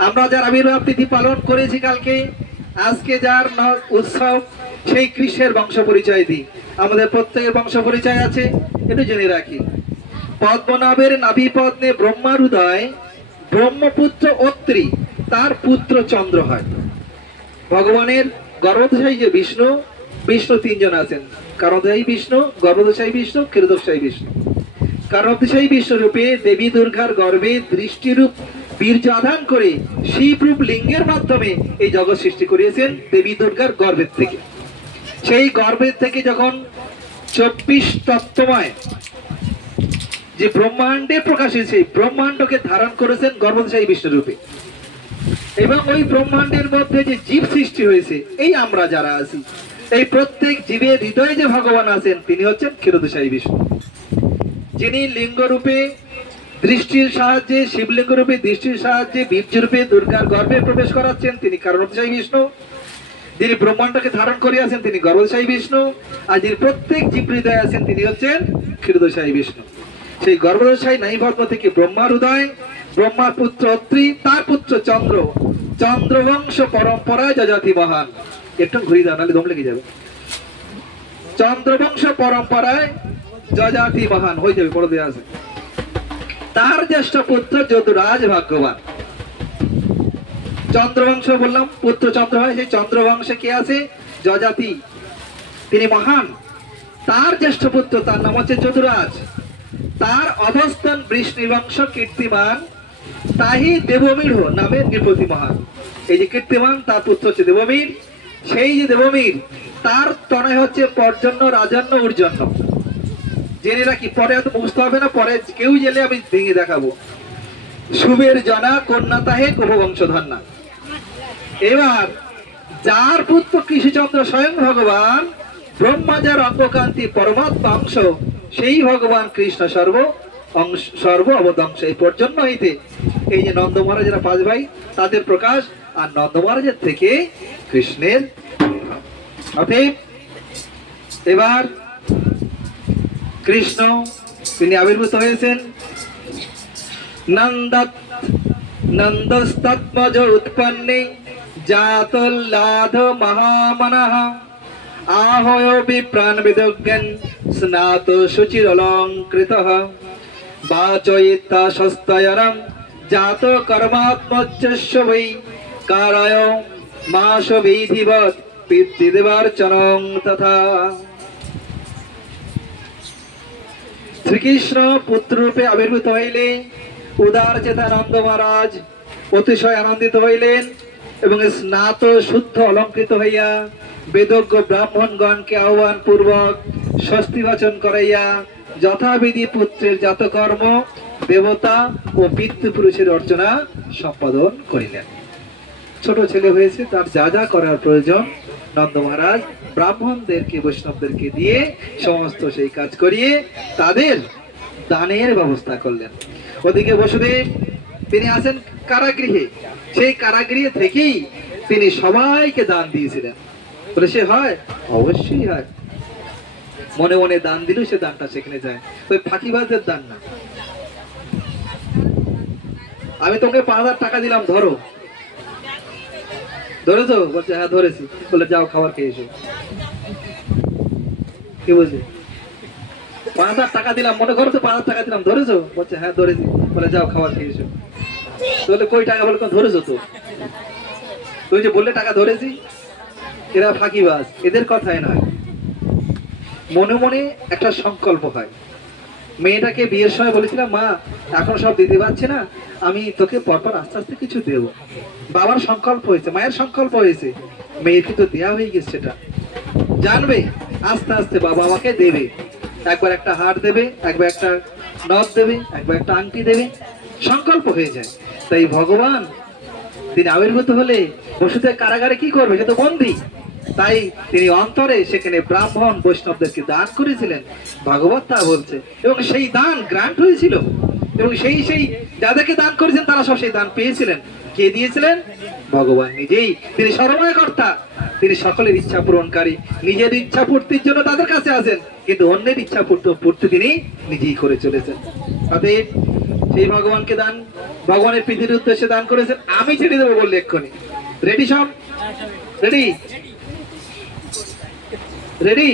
আমরা যার আবির্ভাব তিথি পালন করেছি কালকে, আজকে যার উৎসব, সেই কৃষ্ণের বংশ পরিচয় দিই। আমাদের প্রত্যেকের বংশ পরিচয় আছে, একটু জেনে রাখি। পদ্মনাভের নাভি পদ্মে ব্রহ্মার উদয়, ব্রহ্মপুত্র অত্রি, তার পুত্র চন্দ্র হয়। ভগবানের গর্ভদশায়ী যে বিষ্ণু, বিষ্ণু তিনজন আছেন, কারণদশায়ী বিষ্ণু, গর্ভদশায়ী বিষ্ণু, ক্ষীরদশায়ী বিষ্ণু। কারণদশায়ী বিষ্ণু রূপে দেবী দুর্গার গর্ভে দৃষ্টিরূপ বীর্য আধান করে শিবরূপ লিঙ্গের মাধ্যমে এই জগৎ সৃষ্টি করিয়েছেন দেবী দুর্গার গর্ভের থেকে। সেই গর্ভের থেকে যখন 24 তত্ত্বময় যে ব্রহ্মাণ্ডে প্রকাশ হয়েছে, ব্রহ্মাণ্ডকে ধারণ করেছেন গর্ভদশায়ী বিষ্ণু রূপে। এবং ওই ব্রহ্মাণ্ডের মধ্যে যে জীব সৃষ্টি হয়েছে, এই আমরা যারা আছি, এই প্রত্যেক জীবের হৃদয়ে যে ভগবান আছেন, তিনি হচ্ছেন ক্ষীরদশায়ী বিষ্ণু। যিনি লিঙ্গ রূপে দৃষ্টির সাহায্যে, শিবলিঙ্গ রূপে দৃষ্টির সাহায্যে বীর্য রূপে দুর্গার গর্ভে প্রবেশ করাচ্ছেন, তিনি কারণদশায়ী বিষ্ণু। যিনি ব্রহ্মাণ্ডকে ধারণ করিয়াছেন, তিনি গর্ভদশায়ী বিষ্ণু। আর যিনি প্রত্যেক জীব হৃদয়ে আছেন, তিনি হচ্ছেন ক্ষীরদশায়ী বিষ্ণু। সেই গর্ভদশায়ী নাইভগ্ন থেকে ব্রহ্মার উদয়, ব্রহ্মার পুত্র অত্রি, তার পুত্র চন্দ্র, চন্দ্রবংশ পরম্পরায় যজাতি মহান। একটু ঘুরিয়ে দাও, নাহলে দম লেগে যাবে। চন্দ্রবংশ পরম্পরায় যজাতি মহান হয়ে যাবে, পড়ে দেওয়া আছে। তার জ্যেষ্ঠ পুত্র যদুরাজ ভাগ্যবান। চন্দ্রবংশ বললাম, পুত্র চন্দ্র হয়, সেই চন্দ্রবংশে কে আছে? যজাতি, তিনি মহান। তার জ্যেষ্ঠ পুত্র, তার নাম হচ্ছে যদুরাজ। তার অবস্থান বৃষ্ণিবংশ কীর্তিমান, তাহি দেবমীর নামে নৃপতি মহান। এই যে কীর্তিমান, তার পুত্র হচ্ছে দেবমীর। সেই যে দেবমীর, তার তনয় হচ্ছে পর্জন্য, রাজন্য, উর্জন্য। জেনে রাখি, পরে হয়তো বুঝতে হবে না, পরে কেউ জেলে আমি ভেঙে দেখাবো। শুভের জনা কন্যা তাহে কুভবংশধন্যা। এবার যার পুত্র কৃষ্ণচন্দ্র স্বয়ং ভগবান, ব্রহ্মা যার অঙ্গকান্তি পরমাত্মা অংশ, সেই ভগবান কৃষ্ণ সর্ব অবদংশ। এই পর্যন্ত হইতে এই যে নন্দ মহারাজেরা 5 ভাই, তাদের প্রকাশ, আর নন্দ মহারাজের থেকে কৃষ্ণের। অতএব এবার কৃষ্ণ তিনি আবির্ভূত হয়েছেন। নন্দস্তত্মজ উৎপন্নে জাতোল্লাধ মহামনঃ আহয় বিপ্রাণ বিদজ্ঞান স্নাত শুচির অলঙ্কৃতঃ বাচয়িতা সস্তয়নম জাত কর্মাত্মচ্যস্য বৈ কারায় মাস বিধিবৎ পিতৃদেবার্চনং তথা। শ্রীকৃষ্ণ পুত্ররূপে আবির্ভূত হইলে উদার চেতা নন্দ মহারাজ অতিশয় আনন্দিত হইলেন এবং স্নাত শুদ্ধ অলঙ্কৃত হইয়া বেদজ্ঞ ব্রাহ্মণগণকে আহ্বান পূর্বক স্বস্তি বাচন করাইয়া যথাবিধি পুত্রের জাতকর্ম দেবতা ও পিতৃপুরুষের অর্চনা সম্পাদন করিলেন। ছোট ছেলে হয়েছে, তার যা যা করার প্রয়োজন নন্দ মহারাজ ব্রাহ্মণদেরকে বৈষ্ণবদেরকে দিয়ে সমস্ত সেই কাজ করিয়ে তাদের দানের ব্যবস্থা করলেন। ওদিকে বসুদেব তিনি আছেন কারাগৃহে, সেই কারাগৃহে থেকেই তিনি সবাইকে দান দিয়েছিলেন। বলে সে হয়, অবশ্যই হয়। মনে মনে দান দিলেও সে দানটা সেখানে যায়, ওই ফাঁকিবাজদের দান না। আমি তোমাকে 5,000 টাকা দিলাম, ধরো। ধরেছো? বলছে হ্যাঁ ধরেছি। বলে যাও খাবার খেয়ে এসো। কি বলছে? 5,000 টাকা দিলাম, মনে করো তো 5,000 টাকা দিলাম, ধরেছো? বলছে হ্যাঁ ধরেছি। বলে যাও খাবার খেয়ে এসো। বলে কই টাকা? বলে ধরেছো তো। তুই যে বললে টাকা ধরেছি। এরা ফাঁকিবাজ, এদের কথায় নয়। মনে মনে একটা সংকল্প হয়। মেয়েটাকে বিয়ের সময় বলেছিলাম, মা এখন সব দিতে পারছি না, আমি তোকে পরপর আস্তে আস্তে কিছু দেবো। বাবার সংকল্প হয়েছে, মায়ের সংকল্প হয়েছে, মেয়েকে তো দেওয়া হয়ে গেছে। সেটা জানবে আস্তে আস্তে বাবা আমাকে দেবে। একবার একটা হার দেবে, একবার একটা নথ দেবে, একবার একটা আংটি দেবে, সংকল্প হয়ে যায়। তাই ভগবান তিনি আবির্ভূত হলে বসুদেব কারাগারে কি করবে? সে তো বন্দী। তাই তিনি অন্তরে সেখানে ব্রাহ্মণ বৈষ্ণবদেরকে দান করেছিলেন, ভাগবত তা বলছে। এবং সেই দান গ্রান্ট হয়েছিল, এবং সেই যাদেরকে দান করেছেন তারা সব সেই দান পেয়েছিলেন। কে দিয়েছিলেন? ভগবান নিজেই। তিনি সর্বময় কর্তা, তিনি সকলের ইচ্ছা পূরণকারী। নিজের ইচ্ছা পূর্তির জন্য তাদের কাছে আসেন, কিন্তু অন্যের ইচ্ছা পূর্তি তিনি নিজেই করে চলেছেন। অতএব সেই ভগবানকে দান, ভগবানের পৃথিবীর উদ্দেশ্যে দান করেছেন। আমি ছেড়ে দেবো বললে এক্ষুনি। রেডি সব? রেডি? রেডি?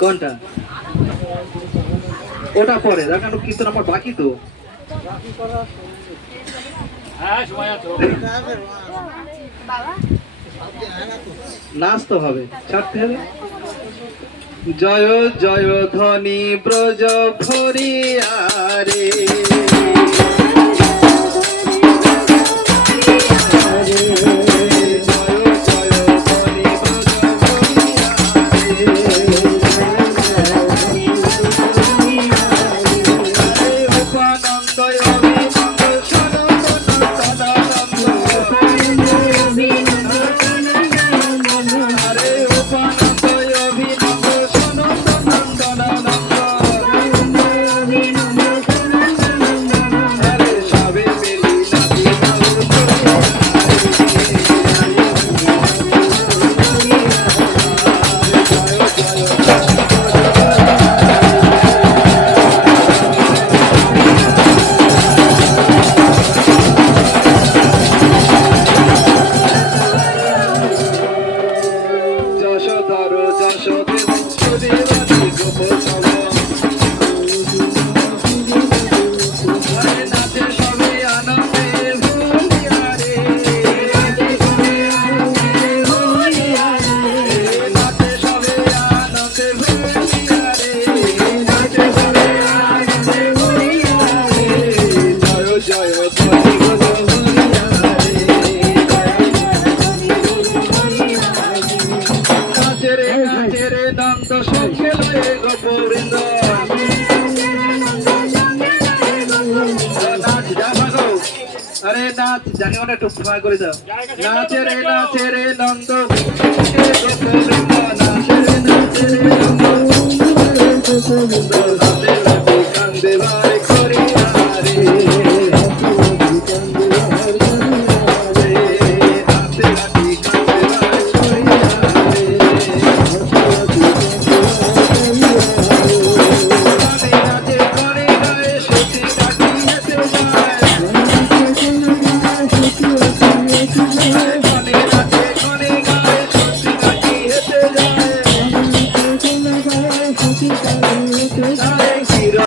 কোনটা? ওটা পরে দেখানো, কীর্তন আমার বাকি তো। হ্যাঁ সময় আছে। নাচ তো হবে, ছাড়তে হবে। জয় জয় ধ্বনি ব্রজ ভরিয়ারে, আরে নাচ জানি ওটা একটু ভয় করে দাও। নাচে রে নন্দ, নাচে রে নন্দ,